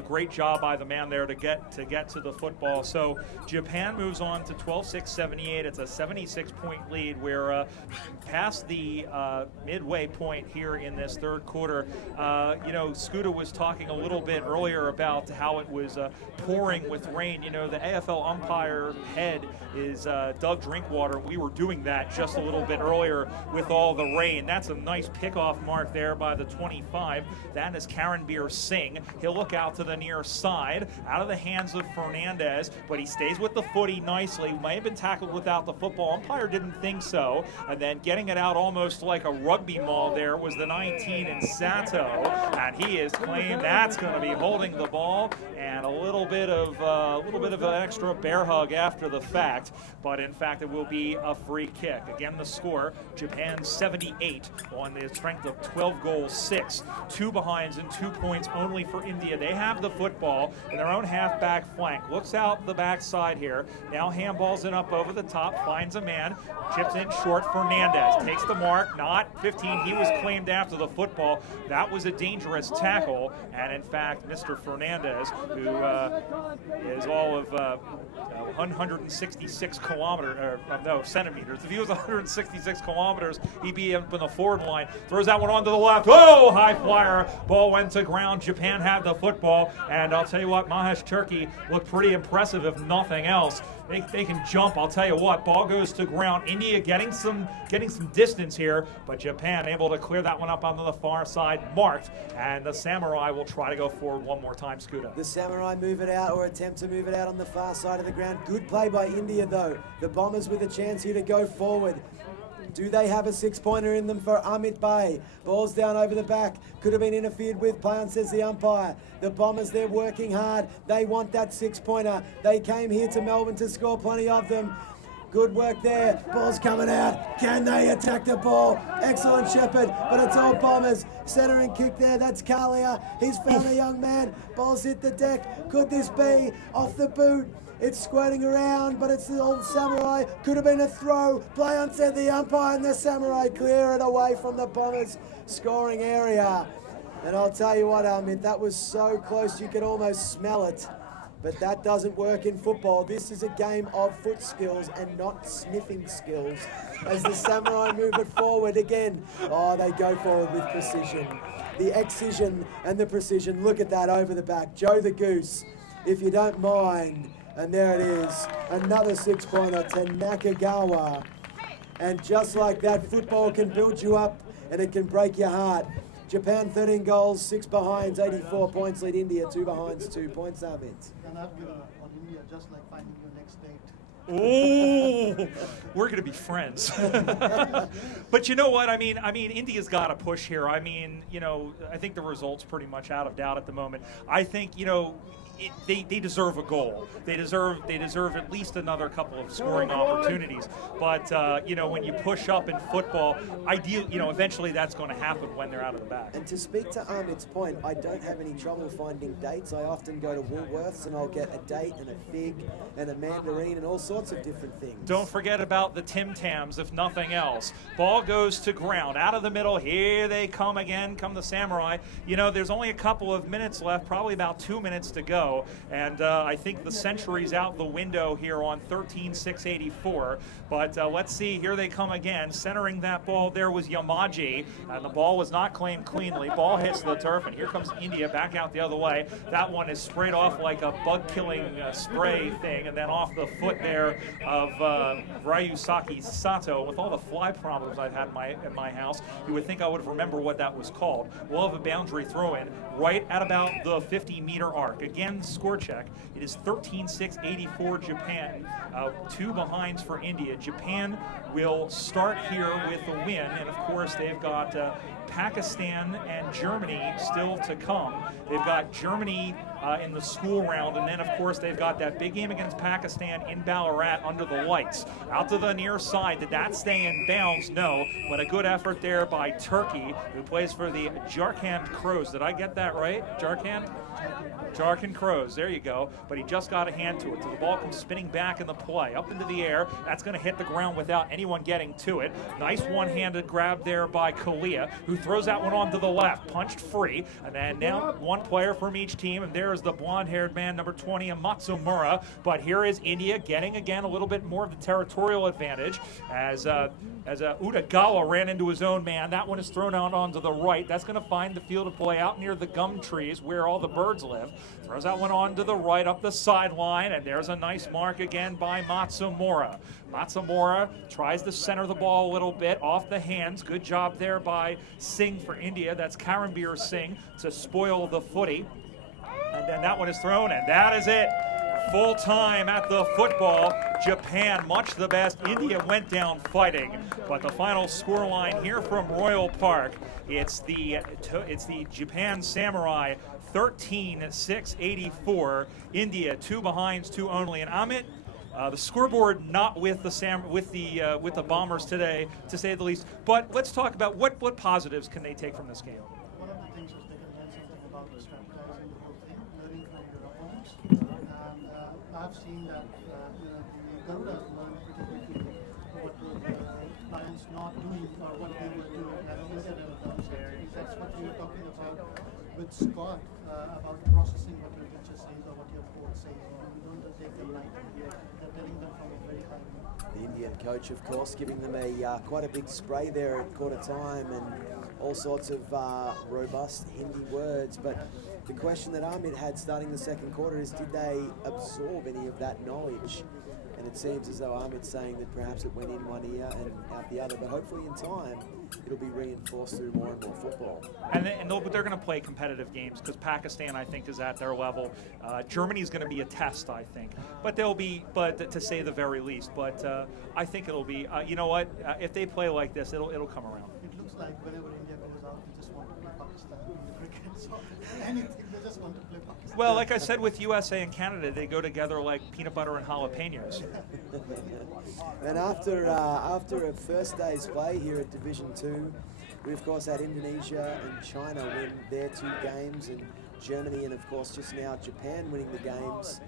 great job by the man there to get to the football. So Japan moves on to 12-6-78. It's a 76-point lead. We're past the midway point here in this third quarter. You know, Scooter was talking a little bit earlier about how it was pouring with rain. You know, the AFL umpire head is Doug Drinkwater. We were doing that just a little bit earlier with all the rain. That's a nice pickoff mark there by the 25. That is Karanbir Singh. He'll look out to the near side, out of the hands of Fernandez, but he stays with the footy nicely. May have been tackled without the football. Umpire didn't think so. And then getting it out almost like a rugby maul there was the 19 in Sato. And he is claimed that's going to be holding the ball, and a little bit of an extra bear hug after the fact. But in fact, it will be a free kick. Again, the score, Japan 78 on the strength of 12 goals, 6. 2 behinds and 2 points only for India. They have the football in their own half-back flank. Looks out the backside here. Now handballs it up over the top, finds a man, chips in short. Fernandez takes the mark, not 15. He was claimed after the football. That was a dangerous tackle. And in fact, Mr. Fernandez, who is all of 166 centimeters. If he was 166 kilometers, he'd be up in the forward line. Throws that one onto the left. Oh, high flyer. Ball went to ground. Japan had the football. And I'll tell you what, Mahesh Turkey looked pretty impressive, if nothing else. They can jump. I'll tell you what, ball goes to ground. India getting some distance here, but Japan able to clear that one up onto the far side, marked, and the Samurai will try to go forward one more time, Scooter. The Samurai move it out, or attempt to move it out on the far side of the ground. Good play by India though. The Bombers with a chance here to go forward. Do they have a 6-pointer in them for Amit Bay? Ball's down over the back. Could have been interfered with. Play on, says the umpire. The Bombers, they're working hard. They want that 6-pointer. They came here to Melbourne to score plenty of them. Good work there. Ball's coming out. Can they attack the ball? Excellent Shepherd, but it's all Bombers. Center and kick there. That's Kalia. He's found a young man. Ball's hit the deck. Could this be off the boot? It's squirting around, but it's the old Samurai. Could have been a throw. Play on, said the umpire, and the Samurai clear it away from the Bombers' scoring area. And I'll tell you what, Amit, that was so close you could almost smell it. But that doesn't work in football. This is a game of foot skills and not sniffing skills. As the Samurai move it forward again. Oh, they go forward with precision. The excision and the precision. Look at that over the back. Joe the Goose, if you don't mind. And there it is. Another 6-pointer to Nakagawa. And just like that, football can build you up and it can break your heart. Japan 13 goals, 6 behinds, 84 points lead India, 2 behinds, 2 points, Amit. And I've given up on India just like finding your next date. Oh, we're going to be friends. But you know what? I mean, India's got to push here. I mean, you know, I think the result's pretty much out of doubt at the moment. I think, you know, they deserve a goal. They deserve at least another couple of scoring opportunities. But you know, when you push up in football, eventually that's going to happen when they're out of the back. And to speak to Amit's point, I don't have any trouble finding dates. I often go to Woolworths and I'll get a date and a fig and a mandarin and all sorts of different things. Don't forget about the Tim Tams, if nothing else. Ball goes to ground, out of the middle. Here they come again, come the Samurai. You know, there's only a couple of minutes left, probably about 2 minutes to go. And I think the century's out the window here on 13-6-84. But let's see, here they come again. Centering that ball there was Yamaji, and the ball was not claimed cleanly. Ball hits the turf, and here comes India back out the other way. That one is sprayed off like a bug-killing spray thing, and then off the foot there of Ryusaki Sato. With all the fly problems I've had in my house, you would think I would remember what that was called. We'll have a boundary throw-in right at about the 50-meter arc. Again, score check. It is 13-6-84 Japan. 2 behinds for India. Japan will start here with a win, and of course they've got Pakistan and Germany still to come. They've got Germany in the school round, and then of course they've got that big game against Pakistan in Ballarat under the lights. Out to the near side. Did that stay in bounds? No, but a good effort there by Turkey, who plays for the Jharkhand Crows. Did I get that right? Jharkhand Crows, there you go. But he just got a hand to it. So the ball comes spinning back in the play, up into the air. That's going to hit the ground without anyone getting to it. Nice one-handed grab there by Kalia, who throws that one on to the left, punched free. And then now one player from each team, and there's the blonde-haired man, number 20, Matsumura. But here is India getting, again, a little bit more of the territorial advantage as Utagawa ran into his own man. That one is thrown out onto the right. That's going to find the field of play out near the gum trees where all the birds live. Throws that one on to the right up the sideline, and there's a nice mark again by Matsumura. Matsumura tries to center the ball a little bit off the hands. Good job there by Singh for India. That's Karambir Singh to spoil the footy. And then that one is thrown, and that is it. Full time at the football. Japan much the best. India went down fighting, but the final scoreline here from Royal Park, it's the Japan Samurai 13-6-84. India 2 behinds, 2 only. And Amit, the scoreboard not with the Bombers today, to say the least. But let's talk about what positives can they take from this game. One of the things was they can learn something about the strategizing the whole thing, learning from your opponents. And I've seen that the Garudas learn pretty quickly what the Lions not doing or what they were doing. And India never done so. That's what we were talking about with Scott, about processing what your teacher says or what your coach says. You don't just take them lightly. They're telling them from a very high level. The Indian coach, of course, giving them a quite a big spray there at quarter time and all sorts of robust Hindi words. But the question that Amit had starting the second quarter is, did they absorb any of that knowledge? And it seems as though Amit's saying that perhaps it went in one ear and out the other, but hopefully in time it'll be reinforced through more and more football. And they're going to play competitive games because Pakistan, I think, is at their level. Germany's going to be a test, I think, but to say the very least. But I think it'll be. You know what? If they play like this, it'll come around. It looks like whenever India goes out, they just want to play Pakistan in the cricket. So anything, they just want to play Pakistan. Well, like I said with USA and Canada, they go together like peanut butter and jalapenos. And after a first day's play here at Division 2, we of course had Indonesia and China win their 2 games, and Germany and of course just now Japan winning the games.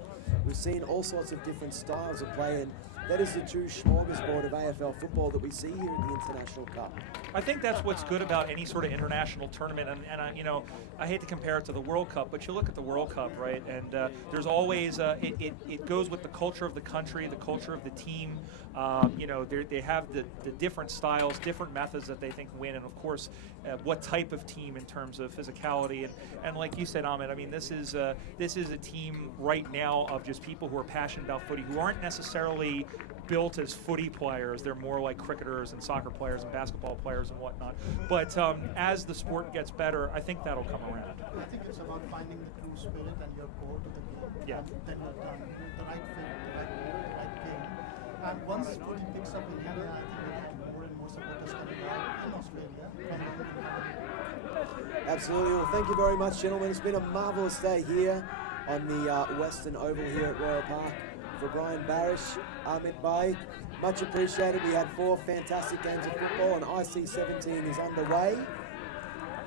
We've seen all sorts of different styles of play, and that is the true smorgasbord of AFL football that we see here in the International Cup. I think that's what's good about any sort of international tournament, and I, you know, I hate to compare it to the World Cup, but you look at the World Cup, right? And there's always it goes with the culture of the country, the culture of the team. You know, they have the different styles, different methods that they think win, and of course, what type of team in terms of physicality. And like you said, Ahmed, I mean, this is a team right now of just people who are passionate about footy, who aren't necessarily built as footy players. They're more like cricketers and soccer players and basketball players and whatnot. But as the sport gets better, I think that'll come around. I think it's about finding the crew spirit and your core to the game. Yeah. And then you're done. The right fit, the right game. And once footy picks up in India, I think we'll have more and more supporters coming out in Australia. Absolutely. Well, thank you very much, gentlemen. It's been a marvellous day here on the Western Oval here at Royal Park. For Brian Barish, Ahmed Bay, much appreciated. We had 4 fantastic games of football, and IC17 is underway.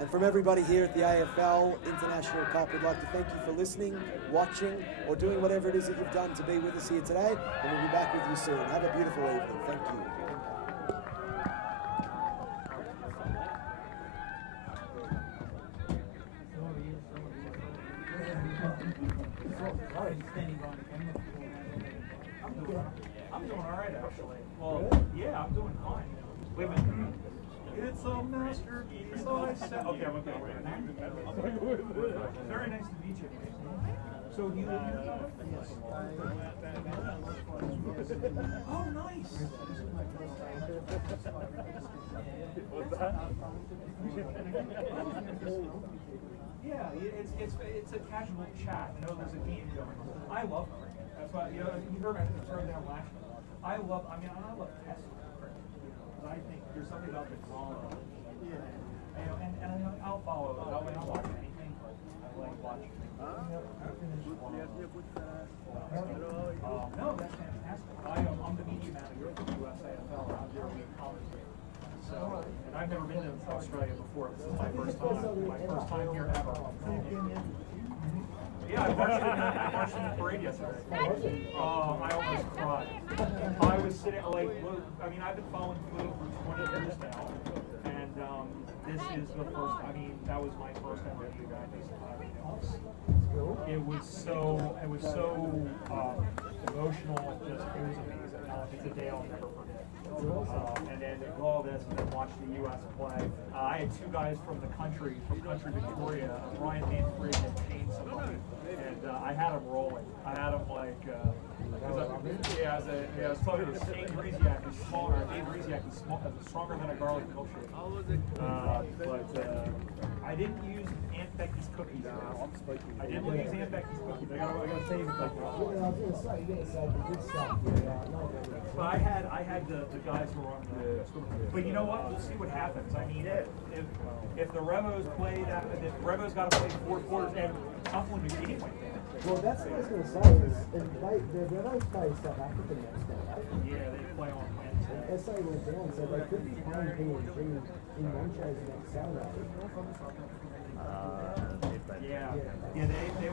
And from everybody here at the AFL International Cup, we'd like to thank you for listening, watching, or doing whatever it is that you've done to be with us here today. And we'll be back with you soon. Have a beautiful evening. Thank you. I'm doing all right, actually. Well, yeah, I'm doing fine. Wait a minute. It's a masterpiece. I said. Okay, I'm okay. Very nice to meet you. So you live here? Yes. Oh, nice. Yeah, it's a casual chat. You know, there's a game going on. I love cricket. That's why, you know, you heard me turn down last night. I love test cricket. I think there's something about the drama. You know, and I'll follow it. I'll watch anything. I like watching things. No, that's fantastic. I'm the media manager for the USAFL. I'm there with commentary. So, and I've never been to Australia before. This is my first time here ever. Yeah, I watched the parade yesterday. I almost cried. I was sitting like, I mean, I've been following footy for 20 years now, and this is the first. I mean, that was my first ever event. It was so emotional. It was amazing. It's a day I'll never forget. And then all this, and then watch the U.S. play. I had 2 guys from country Victoria, Ryan Manfred and Shane Simone, and I had them rolling. I had them like, I was talking to Shane Griesiak, who's smaller. Dave Griesiak is stronger than a garlic milkshake. But I didn't use Aunt Becky's cookies. I didn't use Aunt Becky's cookies. I gotta save it. But I had the guys who were on the. But you know what? We'll see what happens. I mean, if the Revos play that, if the Revos got to play 4 quarters, and Southland McKinney went down. Well, that's what I was going to say. The Revos play South Africa next day, right? Yeah, they play on Wednesday. SA went down, so they could be playing PNG in Montrose next Saturday. Yeah, they